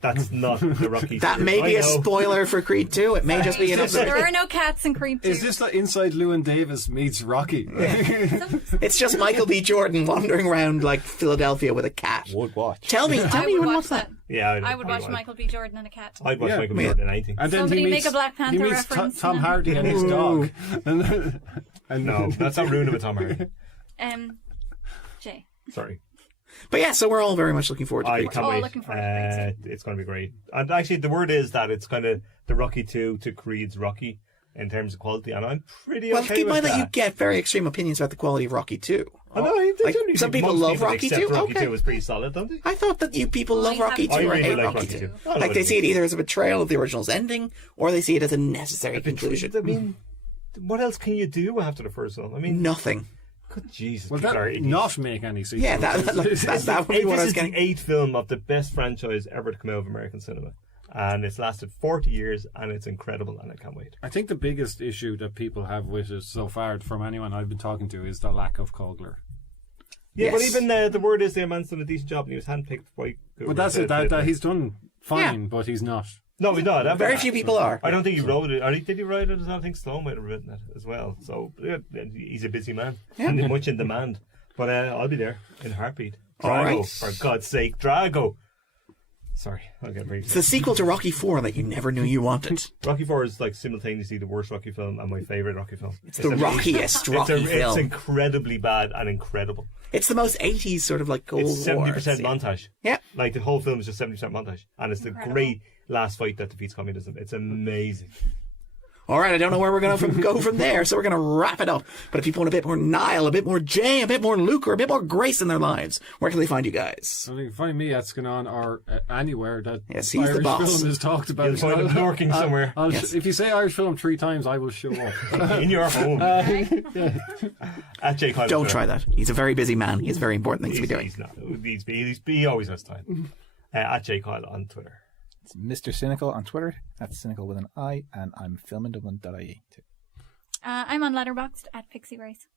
That's not the Rocky That series. may be I a know. spoiler for Creed 2. It may just be an There are no cats in Creed 2. Is this like Inside Llewyn Davis meets Rocky? It's just Michael B. Jordan wandering around like Philadelphia with a cat. Would watch. Tell me I you would wouldn't watch watch that. Yeah, I would watch Michael B. Jordan and a cat. I'd watch Yeah. Michael B. Jordan in anything. And then Somebody he meets, make a Black Panther he meets reference. Tom Hardy and his dog. and No, that's not ruining with Tom Hardy. Jay. Sorry. But yeah, so we're all very much looking forward to I Creed 2. can't Oh, wait. looking forward to It's going to be great. And actually, the word is that it's kind of the Rocky 2 to Creed's Rocky in terms of quality, and I'm pretty Well, okay keep in with mind that you that. get very extreme opinions about the quality of Rocky 2. I know, Like, some people most love Rocky accept 2. Rocky Okay. 2 is pretty solid, don't they? I thought that you people love Rocky 2 I or really hate like Rocky Rocky 2. 2. I know Like what they you see it mean. either as a betrayal of the original's ending, or they see it as a necessary conclusion. I mean, what else can you do after the first one? I mean, Nothing. good Jesus. Well, people are that idiots. not make any sequels. Yeah, that would be what I This was is getting. the 8th film of the best franchise ever to come out of American cinema. And it's lasted 40 years, and it's incredible, and I can't wait. I think the biggest issue that people have with it so far, from anyone I've been talking to, is the lack of Coyle. Yeah, but Yes. even the word is the man's done a decent job, and he was handpicked by... But that's it. That he's done fine, but he's not. No, he's not. Very few people are. I don't think he wrote it. Did he write it? I think Sloan might have written it as well. So yeah, he's a busy man and much in demand. But I'll be there in a heartbeat. All Drago, right. for God's sake, Drago. Sorry, I'll get very. It's the sequel to Rocky 4 that you never knew you wanted. Rocky 4 is like simultaneously the worst Rocky film and my favourite Rocky film. It's the rockiest Rocky It's film. incredibly bad and incredible. It's the most 80s sort of like Cold It's War. 70% montage. Yeah. Like the whole film is just 70% montage. And it's the great last fight that defeats communism. It's amazing. All right, I don't know where we're going to go from there, so we're going to wrap it up. But if people want a bit more Niall, a bit more Jay, a bit more Luke, or a bit more Grace in their lives, where can they find you guys? So you can find me at Scannain or anywhere that Yes, he's the Irish boss. film is talked about. You'll find him lurking somewhere. If you say Irish film 3 times, I will show up. In your home. At Jay Coyle. Don't try that. He's a very busy man. He has very important things to be doing. He's not. He always has time. At Jay Coyle on Twitter. It's Mr. Cynical on Twitter. That's cynical with an I, and I'm filmingdublin.ie too. I'm on Letterboxd at Pixie Race.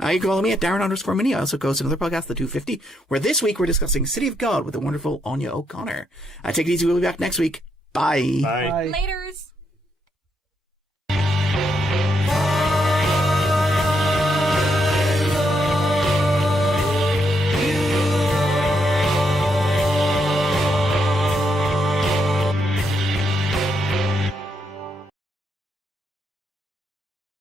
You can follow me at Darren_Mooney. I also host another podcast, The 250, where this week we're discussing City of God with the wonderful Anya O'Connor. Take it easy. We'll be back next week. Bye. Bye. Laters.